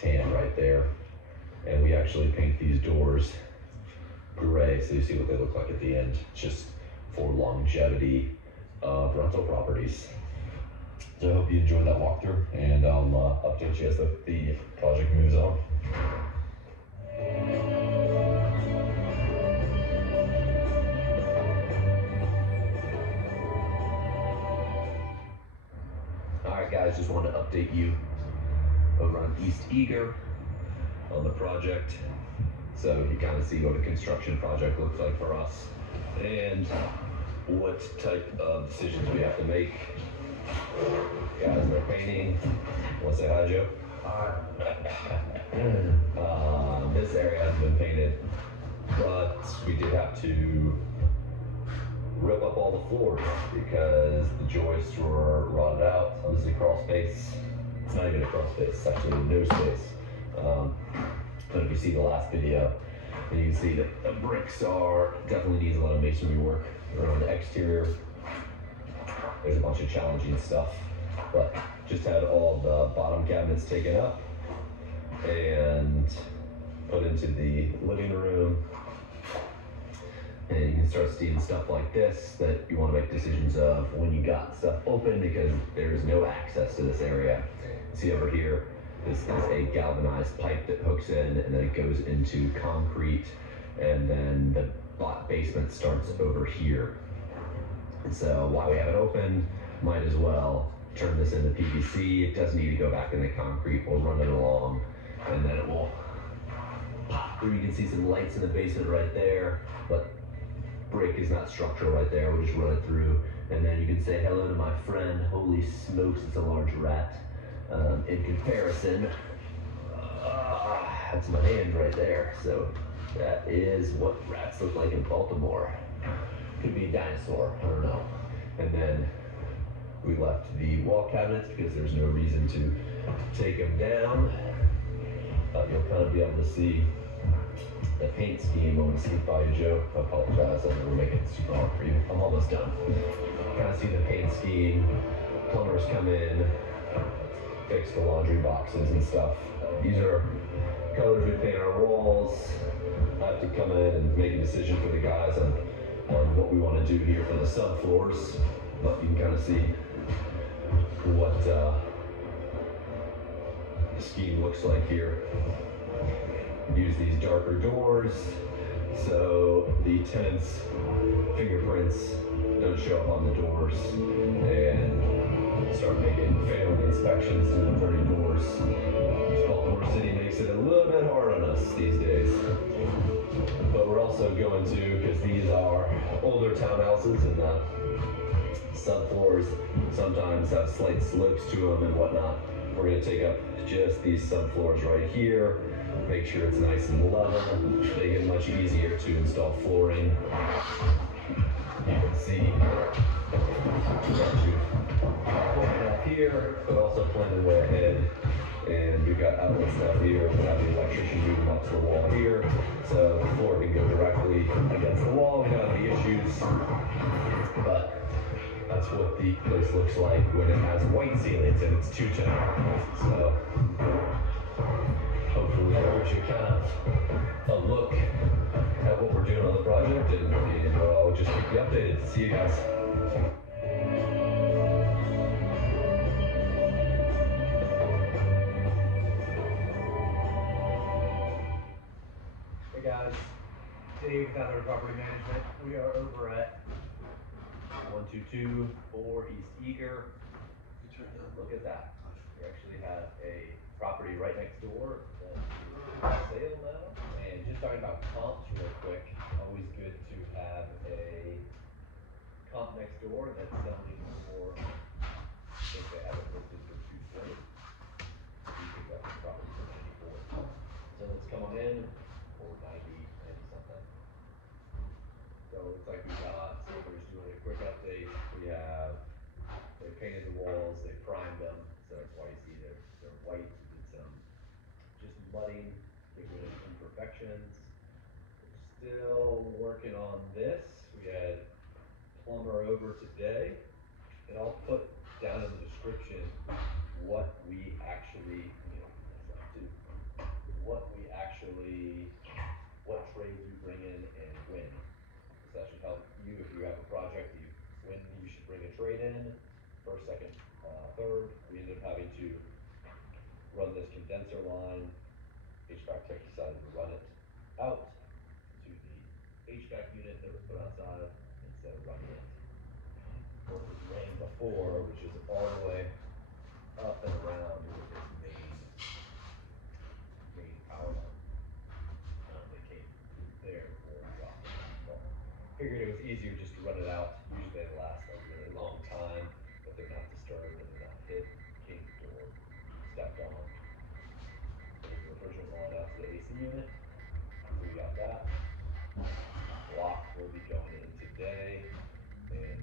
tan right there. And we actually paint these doors gray so you see what they look like at the end, just for longevity of rental properties. So I hope you enjoyed that walkthrough, and I'll update you as the project moves on. Alright guys, just wanted to update you over on East Eager on the project. So you kind of see what a construction project looks like for us and what type of decisions we have to make. Guys, they're painting. Want to say hi, Joe? Hi. This area hasn't been painted, but we did have to rip up all the floors because the joists were rotted out. Obviously, crawl space. It's not even a crawl space. It's actually no space. But if you see the last video, then you can see that the bricks definitely needs a lot of masonry work. Around the exterior, there's a bunch of challenging stuff, but just had all the bottom cabinets taken up and put into the living room. And you can start seeing stuff like this that you want to make decisions of when you got stuff open, because there is no access to this area. See over here, this is a galvanized pipe that hooks in and then it goes into concrete, and then the basement starts over here. And so while we have it open, might as well turn this into PVC. It doesn't need to go back into concrete. We'll run it along and then it will pop through. You can see some lights in the basement right there, but brick is not structural right there. We'll just run it through, and then you can say hello to my friend. Holy smokes, it's a large rat. In comparison, that's my hand right there. So that is what rats look like in Baltimore. Could be a dinosaur, I don't know. And then We left the wall cabinets because there's no reason to take them down. You'll kind of be able to see the paint scheme on the seat by you, Joe. I apologize, I never make it super hard for you. I'm almost done. Kind of see the paint scheme. Plumbers come in, fix the laundry boxes and stuff. These are colors we paint our walls. I have to come in and make a decision for the guys on what we want to do here for the subfloors. But you can kind of see what the scheme looks like here. Use these darker doors so the tenants' fingerprints don't show up on the doors, and start making family inspections through the dirty doors. Baltimore City makes it a little bit hard on us these days. But we're also going to, because these are older townhouses and the subfloors sometimes have slight slopes to them and whatnot, we're going to take up just these subfloors right here. Make sure it's nice and level. Make it much easier to install flooring. You can see up here, but also planning way ahead. And we've got outlets down here. We have the electrician moving up to the wall here, so the floor can go directly against the wall. We don't have any issues, but that's what the place looks like when it has white ceilings and it's two-tone. So hopefully that gives you kind of a look at what we're doing on the project, and I'll just keep you updated. See you guys. Hey guys, Dave, Tyler Property Management. We are over at 1224 East Eager. Look at that. We actually have a property right next door that's for sale now. And just talking about comps real quick, always good to have a comp next door that's selling for, I think they have it listed for 220. We picked up the property for 94. So it's coming in for 90 something. So it looks like we got, so we're just doing a quick update. They painted the walls, they primed them, so that's why you see they're white. We did some just mudding, get rid of imperfections. We're still working on this. We had plumber over today, and I'll put down in the description what we actually, what trades we bring in and when. So that should help you if you have a project, when you should bring a trade in, first, second, third. We ended up having to run this condenser line. HVAC tech decided to run it out to the HVAC unit that was put outside instead of running it what was ran before, which is all the way up and around with this main power line. They came there before we dropped it. Well, figured it was easier just to run it out. Usually they last a really long time, but they're not disturbed and they're not hit. Came to the door, stepped on. There's the refrigerant line out to the AC unit. So we got that. Block will be going in today, and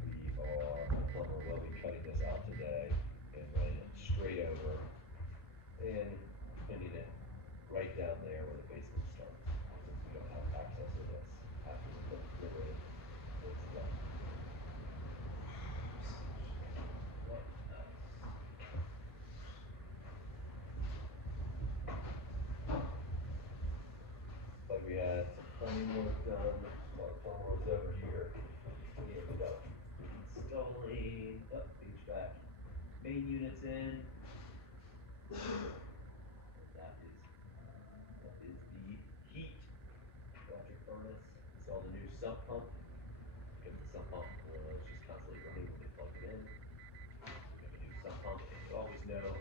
plumber will be cutting this out today and running it straight over and pinning it right down there where the basement starts. Since we don't have access to this after we put the river in, it's done. What else? But we had some plumbing work done while the plumber was over here. We ended up installing HVAC main units in. That is the heat electric furnace. Installed a new sump pump because the sump pump was just constantly running when they plugged it in. We have a new sump pump. You always know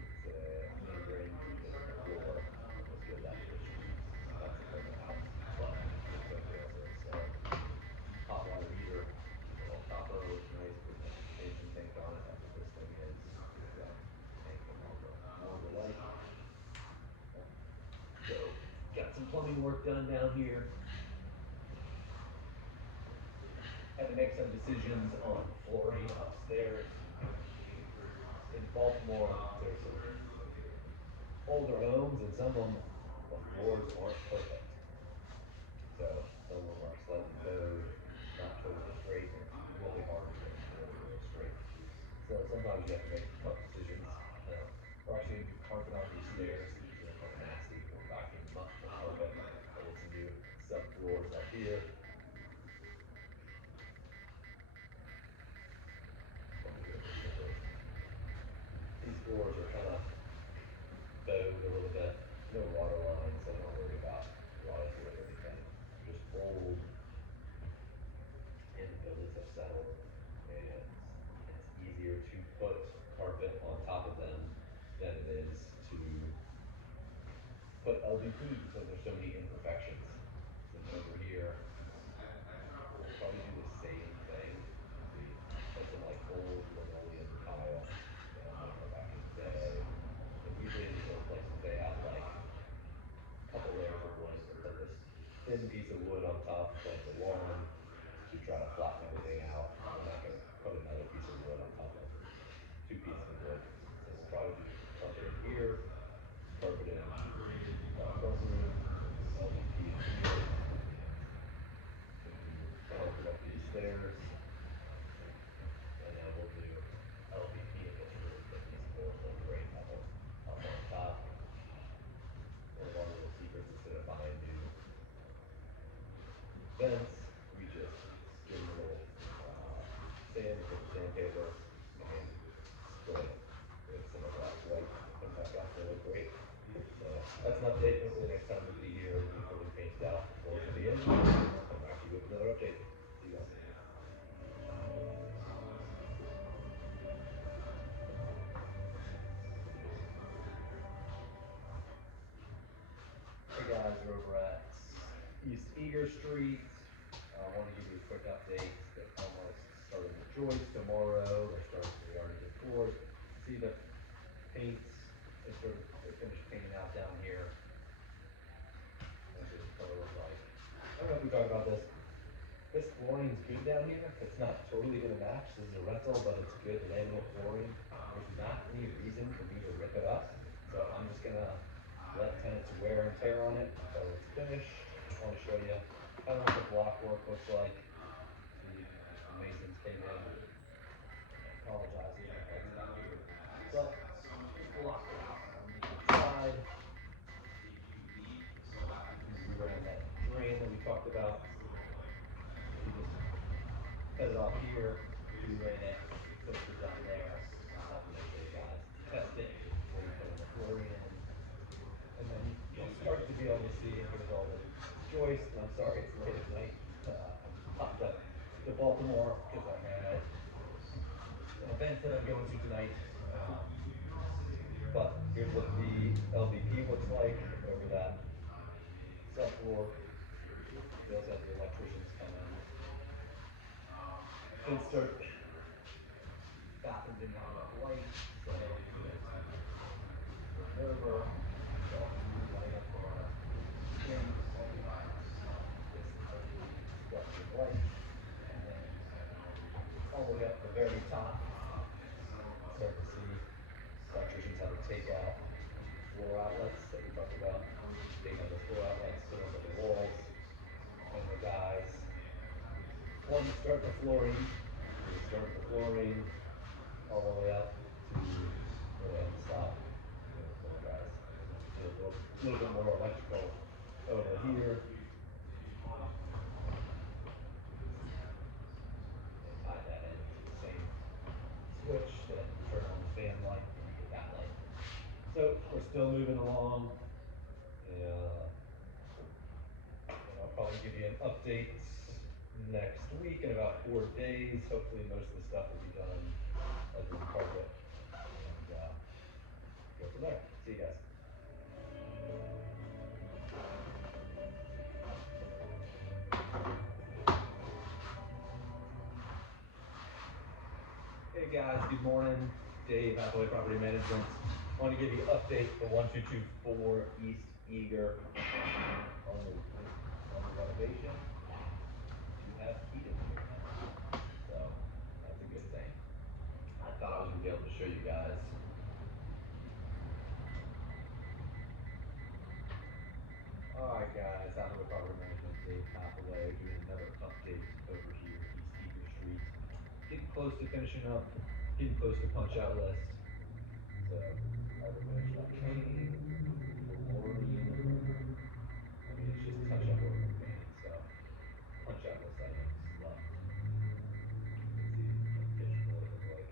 it's a main drain unit in the floor. Let's get that issue. That's the whole house. But it's okay. Also installed hot water heater. It's all copper, looks nice. Put an expansion tank on it. That's what this thing is. It's got tank from all the light. So got some plumbing work done down here. Had to make some decisions on flooring upstairs. Baltimore, there's some older homes, and some of them, the floors aren't perfect. So some of them are slightly bowed, not totally straight, and it's really hard to get them really straight. So sometimes you have to make tough decisions. We're actually gonna do carpet on these stairs. These are kind of nasty. We're vacuuming them up for carpet. But with some new subfloors up here. These floors are kind of bowed a little bit. No water lines, so don't worry about rotting wood or anything. They're just old, and the buildings have settled, and it's easier to put carpet on top of them than it is to put LVP because there's so many imperfections. So over here, we'll probably do the same thing. We put some like old linoleum tile back in the day. And usually in these old places they have like a couple layers of wood. They put this thin piece of wood on top like the lawn to try to flatten everything out. We're not going to put another piece of wood on top of two pieces of wood. So we'll probably do carpet in here, carpet in front room, LVP in here, carpet up these stairs, and then we'll do LVP in this room, but these floors look great up on top. One of our little secrets instead of buying new vents, we just give them a little sand with some sandpaper and spray it with some of that white to put back out. They look great. So that's an update. Hopefully next time we'll be here, we'll be fully painted out. Floors will be in. I'll come back to you with another update. See you guys. Hey guys, we're over at East Eager Street. I want to give you a quick update. They're almost starting the joist tomorrow. They're starting the already did floors. See the paints. They finished painting out down here. That's what the color looks like. I don't know if we talked about this. This flooring's good down here. It's not totally gonna match. This is a rental, but it's good laminate flooring. There's not any reason for me to rip it up. So I'm just gonna let tenants wear and tear on it until it's finished. I want to show you kind of what the block work looks like. See, the masons came in. I apologize, there's my legs back here. But this block work on the outside. We ran that drain that we talked about. We just cut it off here. We ran it, pushed it down there. I'll make sure you guys test it before you put in the flooring in. And then you'll start to be able to see, here's all the joists, and I'm sorry it's late at night. I'm popped up to Baltimore because I had an event that I'm going to tonight. But here's what the LVP looks like over that subfloor. We also have the electricians come in. Didn't start. Bathroom didn't have enough light, so over. So light up for our gym. This is our structured light. And then all the way up the very top. Start to see electricians how to take out floor outlets that we talked about. Take out the floor outlets, put them on the walls. And the guys want to start the flooring. We start the flooring all the way up to where they have to stop. Floor guys. Do a little bit more electrical over here. And tie that into the same switch that you turn on the fan light and you get that light. So we're still moving along. And I'll probably give you an update next week in about 4 days. Hopefully most of the stuff will be done other than carpet. And go from there. See you guys. Hey guys, good morning. Dave, Hathaway Property Management. I want to give you an update for 1224 East Eager on the renovation. You have heated here now, so that's a good thing. I thought I was gonna be able to show you guys close to finishing up, getting close to punch out list. So either finished up painting, already in the room. I mean, it's just touch up work and painting stuff. Punch out list items left. You can see what the kitchen really look like.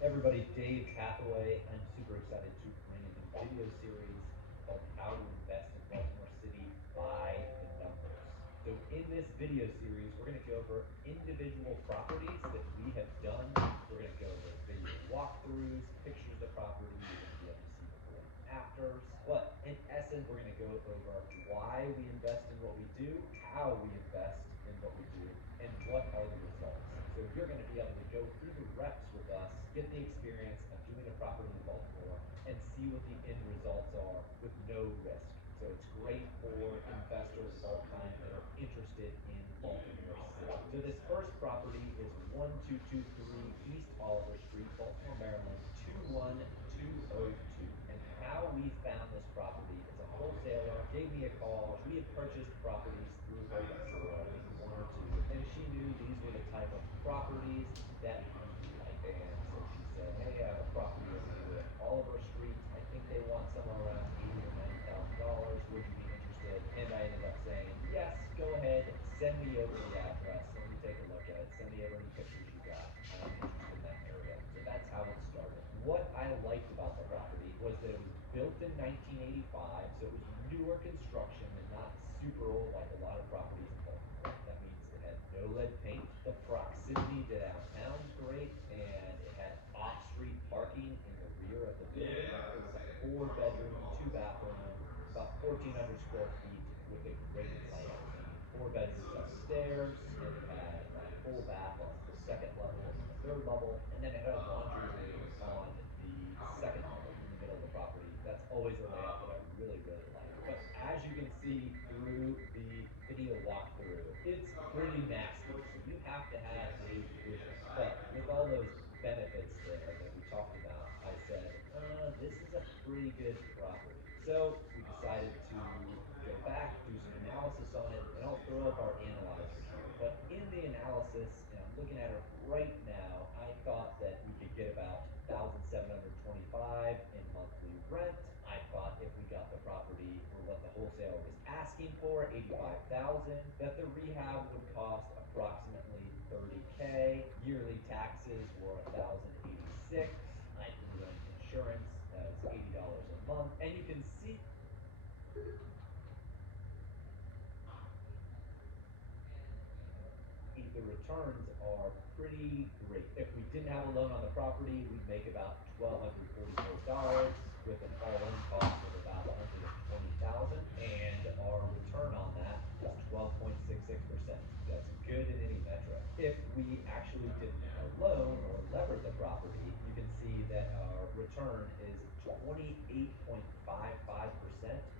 Everybody, Dave Hathaway. I'm super excited to bring a new video series called How to Invest in Baltimore City by the Numbers. So in this video series, we're going to go over individual properties that we have done. We're going to go over video walkthroughs, pictures of the property. You're going to be able to see before and afters. But in essence, we're going to go over why we invest in what we do, how we invest in what we do, and what are the results. So you're going to be able to go through the reps with us, get the experience of doing a property in Baltimore, and see what the end results are with no risk. So it's great for investors of all kinds that are interested in Baltimore City. So this first property is 1223 East Oliver Street, Baltimore, Maryland, 21202. And how we found this property is a wholesaler gave me a call. We had purchased properties through her before, maybe one or two, and she knew these were the type of properties that we like. And so she said, hey, I have a property over here at Oliver Street. I think they want somewhere around $80,000 or $90,000. Would you be interested? And I ended up saying, yes, go ahead, send me over the address. Let me take a look at it. Send me over any pictures you got. I'm interested in that area. So that's how it started. What I liked about the property was that it was built in 1985, so it was newer construction and not super old like a lot of properties in Baltimore. That means it had no lead paint. The proximity to downtown is great, and it had off-street parking in the rear of the building. It was a 4-bedroom, 2-bathroom, about 1,400 square feet with a great layout. I mean, 4 bedrooms upstairs, and it had a full bath on the second level and the third level, and then it had a laundry room on the second level in the middle of the property. That's always a layout that I really, really like. But as you can see through the video walkthrough, it's pretty nasty. So you have to have a vision. But with all those benefits there that we talked about, I said, this is a pretty good property. So we decided to go back, do some analysis on it, and I'll throw up our analyzer here. But in the analysis, and I'm looking at it right now, I thought that we could get about $1,725 in monthly rent. I thought if we got the property for what the wholesaler was asking for, $85,000, that the rehab would cost approximately $30K. Yearly taxes were $1,086. I threw in insurance as $80 a month, and you can see the returns are pretty great. If we didn't have a loan on the property, we'd make about $1,244 with an all-in cost of about $120,000, and our return on that was 12.66%. That's good in any metric. If we actually didn't have a loan or levered the property, you can see that our return is 28.55%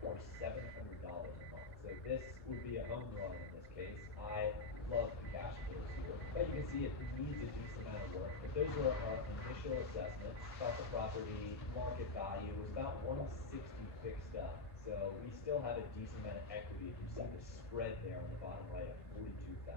or $700 a month. So this would be a home run in this case. I love the cash flows here. But you can see it needs a decent amount of work. But those were our initial assessments. Thought the property market value was about 160 fixed up. So we still have a decent amount of equity. You see the spread there on the bottom right of 42,000.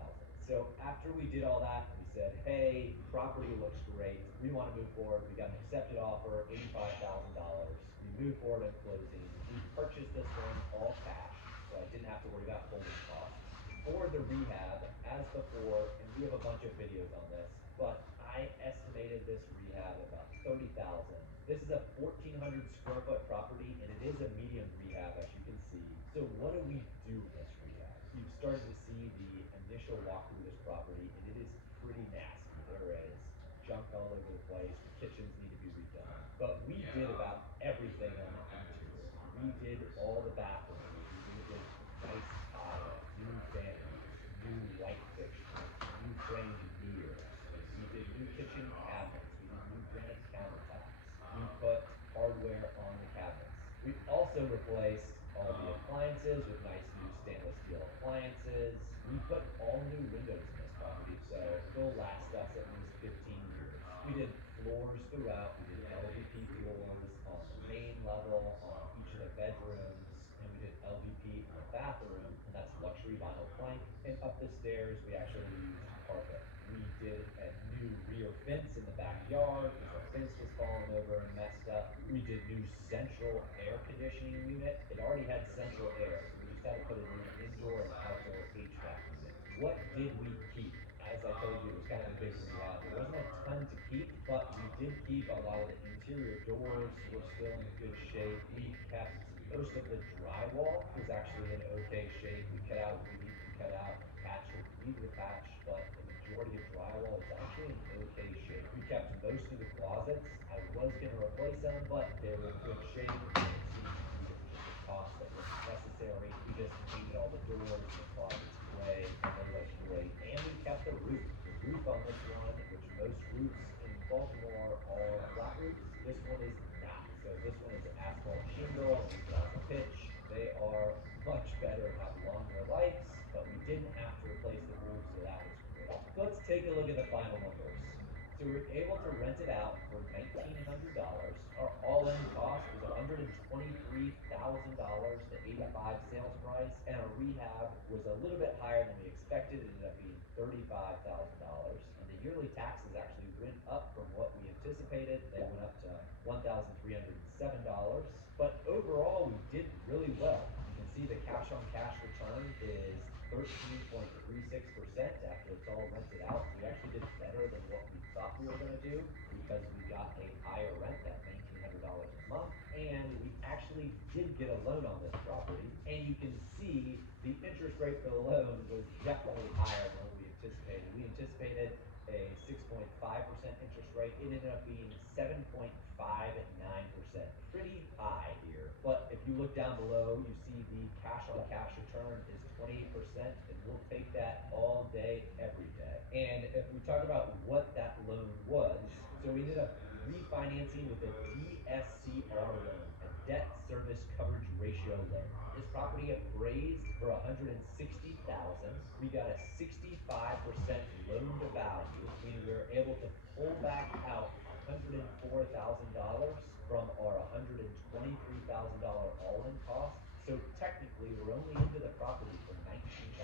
So after we did all that, we said, hey, property looks great. We want to move forward. We got an accepted offer, $85,000. We moved forward in closing. We purchased this one all cash, so I didn't have to worry about holding costs. For the rehab, as before, and we have a bunch of videos on this, but I estimated this rehab at about $30,000. This is a 1,400 square foot property, and it is a medium rehab, as you can see. So what do we do with this rehab? You've started to see the initial walk through this property, and it is pretty nasty. There is junk all over the place. The kitchens need to be redone. But we did about everything on the interior. We did all the bathrooms. We did nice tile, new vanities, new light fixtures, new framed mirrors. We did new kitchen cabinets. We did new granite countertops. We put hardware on the cabinets. We also replaced all the appliances with nice new stainless steel appliances. We put all new windows in this property, so they'll last us at least 15 years. We did floors throughout. We did LVP floors on the main level, on each of the bedrooms, and we did LVP in the bathroom, and that's luxury vinyl plank. And up the stairs, we actually used fence in the backyard because the fence was falling over and messed up. We did new central air conditioning unit. It already had central air, so we just had to put a new indoor and outdoor HVAC unit. What did we keep? As I told you, it was kind of a big rehab. There wasn't a ton to keep, but we did keep a lot of the interior doors were still in good shape. We kept most of the drywall was actually in okay shape. We cut out what we needed to cut out, patched what we needed to patch, but the majority of drywall is actually in okay shape. We kept most of the closets. I was gonna replace them, but they were in good shape. It seemed to be just a cost that was necessary. We just painted all the doors and the closets gray, and they look great. And we kept the roof. The roof on this one, which most roofs in Baltimore are flat roofs, this one is not. So this one is an asphalt shingle, and it has a pitch. They are much better and have longer lives, but we didn't have to replace the roof, so that was great. So let's take a look at the final numbers. So we were able to rent it out for $1,900. Our all-in cost was $123,000 to 85 sales price, and our rehab was a little bit higher than we expected. It ended up being $35,000, and the yearly taxes actually went up from what we anticipated. They went up to $1,307, but overall we did really well. You can see the cash on cash return is 13.36% after it's all rented out. So we actually did better than what we thought we were gonna do because we got a higher rent at $1,900 a month, and we actually did get a loan on this property, and you can see the interest rate for the loan was definitely higher than what we anticipated. We anticipated a 6.5% interest rate. It ended up being 7.59%. Pretty high here. But if you look down below, you see the cash on cash return is 28%, and we'll take that all day, every day. And if we talk about what that loan was, so we ended up refinancing with a DSCR loan, a debt service coverage ratio loan. This property appraised for $160,000. We got a 65% loan to value, meaning we were able to pull back out $104,000 from our $123,000 all-in cost. So technically, we're only into the property for $19,000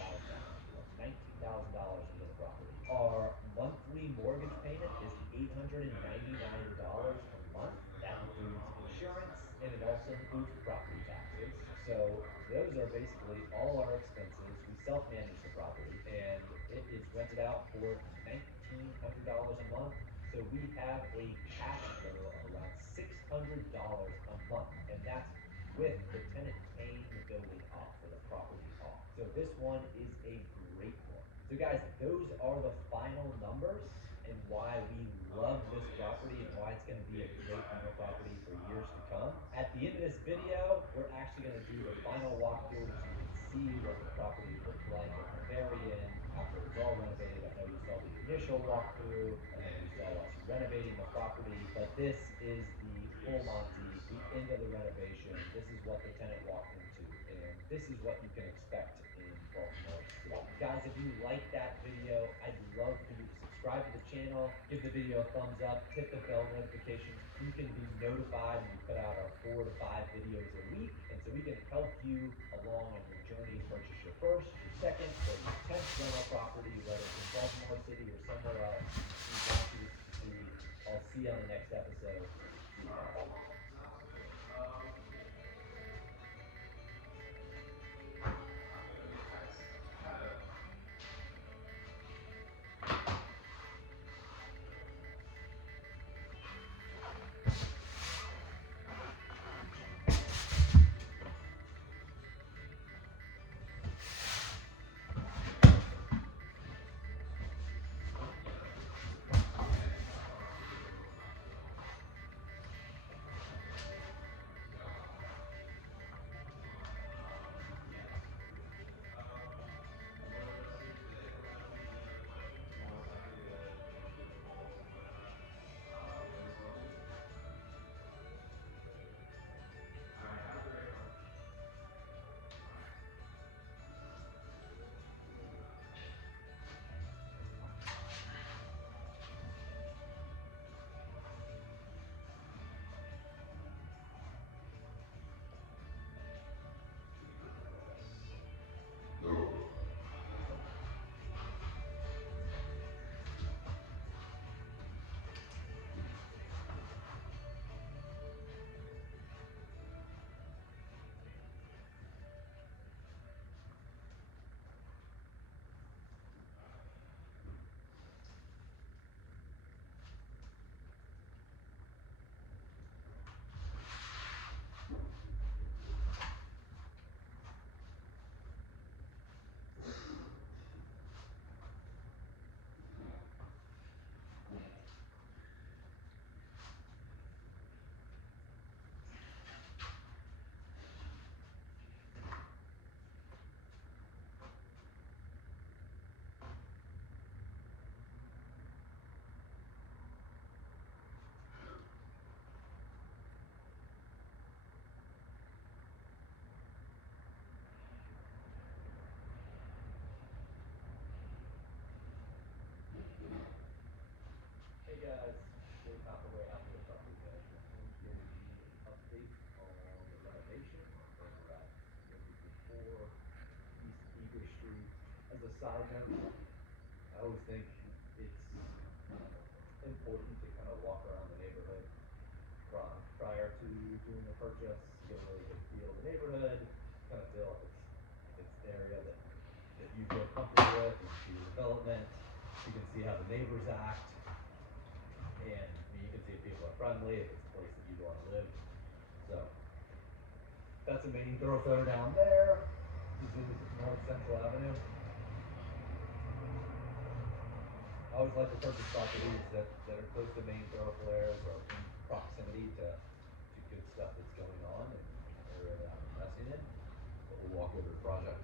into the property. Our monthly mortgage payment is $899 a month. That includes insurance, and it also includes property taxes. So those are basically all our expenses. We self-manage the property, and it is rented out for $1,900 a month. So we have a cash flow of around $600 a month, and that's with the tenant paying the building off or the property off. So this one is a great one. So guys, those are the final numbers and why we love this property and why it's gonna be a great rental property for years to come. At the end of this video, we're actually gonna do the final walkthrough so you can see what the property looked like at the very end after it was all renovated. I know you saw the initial walkthrough, and then you saw us renovating the property, but this is the full Monty, the end of the renovation. This is what the tenant walked into, and this is what you can expect in Baltimore City. Guys, if you like that video, I'd love for you to subscribe to the channel, give the video a thumbs up, hit the bell notifications. You can be notified when we put out our 4 to 5 videos a week, and so we can help you along on your journey to purchase your first, your second, or your 10th rental property, whether it's in Baltimore City or somewhere else. We want you to succeed. I'll see you on the next episode. See you guys. always think it's important to kind of walk around the neighborhood prior to doing the purchase, get a really good feel of the neighborhood, kind of feel if it's an area that you feel comfortable with, you can see the development, you can see how the neighbors act, and you can see if people are friendly, if it's a place that you want to live. So that's a main thoroughfare down there. This is North Central Avenue. I always like to purchase properties that are close to main thoroughfares or in proximity to good stuff that's going on in the area that I'm investing in. But we'll walk over the project.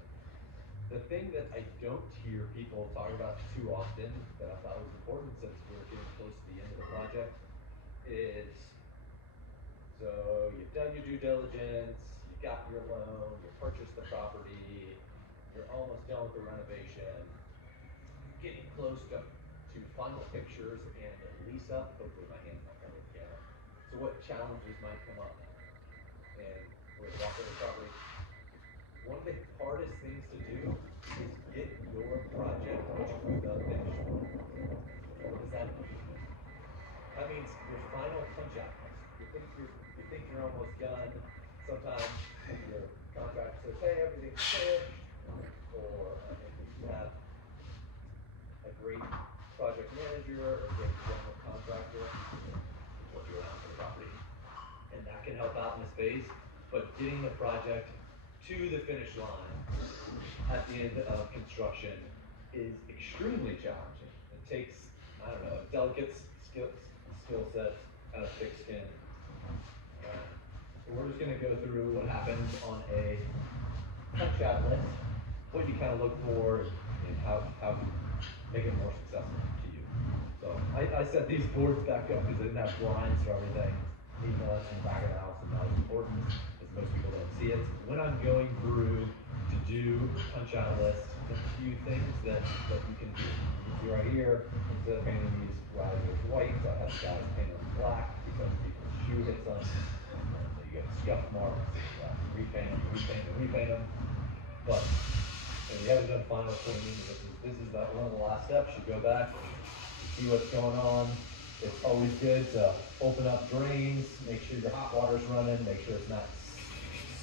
The thing that I don't hear people talk about too often that I thought was important since we're getting close to the end of the project is, so you've done your due diligence, you got your loan, you purchased the property, you're almost done with the renovation, getting close to final pictures and lease up. Hopefully my hand's not coming together. So what challenges might come up? And with walking the property, one of the hardest things to do is get your project to the finish line. What does that mean? That means your final punch out. You think you're almost done. Sometimes your contractor says, hey, everything's finished, or if you have a great project manager or a great general contractor, what you around for the property, and that can help out in this phase. But getting the project to the finish line at the end of construction is extremely challenging. It takes, I don't know, a delicate skill set and a thick skin. So we're just going to go through what happens on a punch out list, what you kind of look for, and how to make it more successful to you. So I set these boards back up because I didn't have blinds for everything. Even though that's in the back of the house and that was important, as most people don't see it. When I'm going through to do punch out list, there's a few things that you can do. You can see right here, instead of painting these risers white, I have guys paint them black because people's shoe hits them. So you get scuff marks, repaint them. But we haven't done final cleaning. This is one of the last steps. You go back, you see what's going on. It's always good to open up drains, make sure your hot water's running, make sure it's not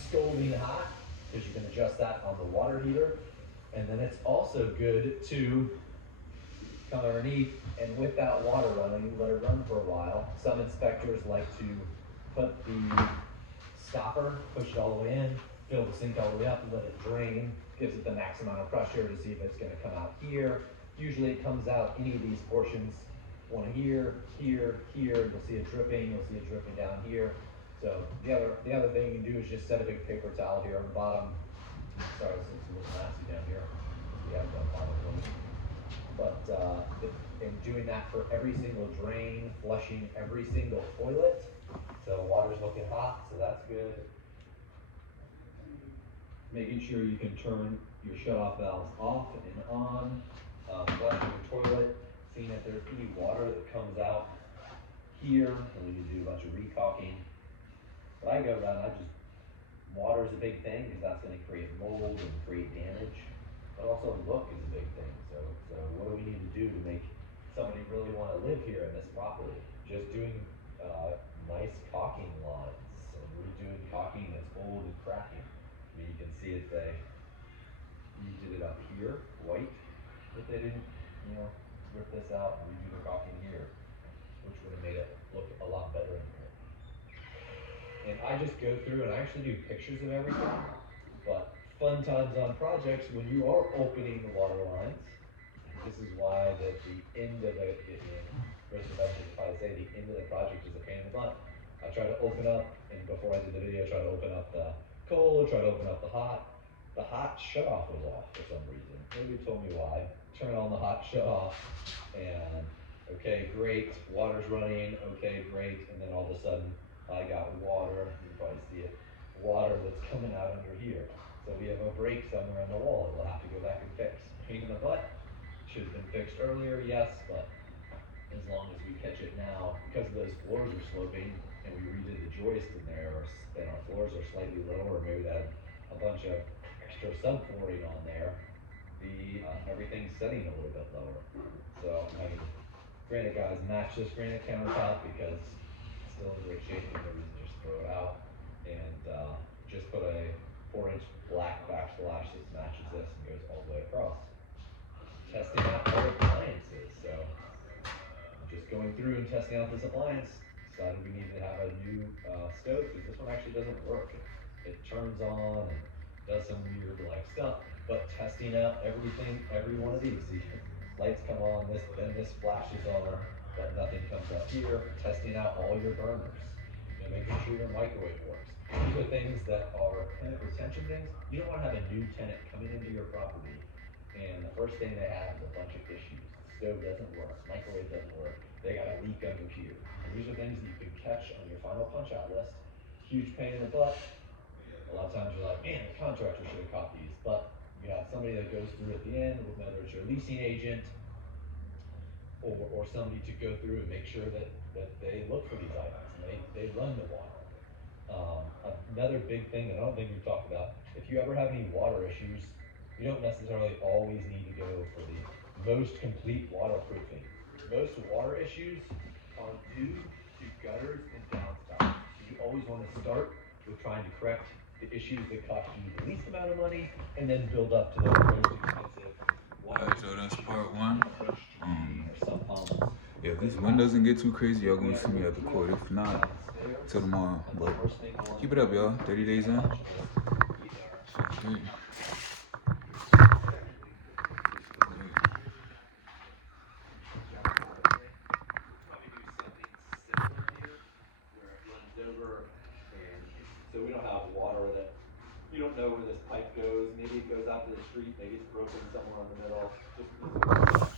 scalding hot, because you can adjust that on the water heater. And then it's also good to come underneath and with that water running, let it run for a while. Some inspectors like to put the stopper, push it all the way in, fill the sink all the way up and let it drain. Gives it the max amount of pressure to see if it's gonna come out here. Usually it comes out any of these portions, one here, here, here. You'll see it dripping, down here. So the other thing you can do is just set a big paper towel here on the bottom. Sorry, this looks a little nasty down here. We haven't done final cleaning. But in doing that for every single drain, flushing every single toilet. So water's looking hot, so that's good. Making sure you can turn your shut-off valves off and on. Flushing your toilet, seeing if there's any water that comes out here, and we need to do a bunch of recalking. But I go around, water is a big thing because that's going to create mold and create damage. But also look is a big thing. So what do we need to do to make somebody really want to live here in this property? Just doing nice caulking lines and redoing caulking that's old and cracking. I mean, you can see it, you did it up here, white, but they didn't, rip this out and redo the caulking here, which would have made it look a lot better in here. And I just go through and I actually do pictures of everything, but fun times on projects when you are opening the water lines. This is why the end of it, most investors probably say the end of the project is a pain in the butt. I try to open up, and before I did the video, I try to open up the cold, try to open up the hot. The hot shut off was off for some reason. Nobody told me why. Turn on the hot shut off, and okay, great, water's running, okay, great, and then all of a sudden, I got water, you can probably see it, water that's coming out under here. So we have a break somewhere in the wall that we'll have to go back and fix. Pain in the butt, should have been fixed earlier, yes, but as long as we catch it now, because those floors are sloping and we redid the joist in there, and our floors are slightly lower, maybe that had a bunch of extra subflooring on there, the everything's setting a little bit lower. So I mean, granted, guys, match this granite countertop because it's still in great shape. There's no reason to just throw it out. And just put a 4-inch black backsplash that matches this and goes all the way across. Testing out other appliances. So just going through and testing out this appliance, decided we needed to have a new stove because this one actually doesn't work. It turns on and does some weird like stuff. But testing out everything, every one of these, the lights come on, then this flashes on, but nothing comes up here. Testing out all your burners, making sure your microwave works. These are things that are tenant retention things. You don't want to have a new tenant coming into your property and the first thing they have is a bunch of issues. The stove doesn't work, microwave doesn't work, they got a leak under here. And these are things that you can catch on your final punch out list. Huge pain in the butt. A lot of times you're like, man, the contractor should have caught these. But you have somebody that goes through at the end, whether it's your leasing agent or somebody to go through and make sure that they look for these items and they run the water. Another big thing that I don't think we've talked about, if you ever have any water issues, you don't necessarily always need to go for the most complete waterproofing. Most water issues are due to gutters and downspouts. So you always want to start with trying to correct the issues that cost you the least amount of money and then build up to the most expensive water. Alright, so that's part one. Or sump pumps. Yeah, if this wind doesn't get too crazy, y'all gonna see me at the court. If not, till tomorrow. But keep it up, y'all. 30 days in. Shit's great. So we don't have water that, you don't know where this pipe goes. Maybe it goes out to the street, maybe it's broken somewhere in the middle. Just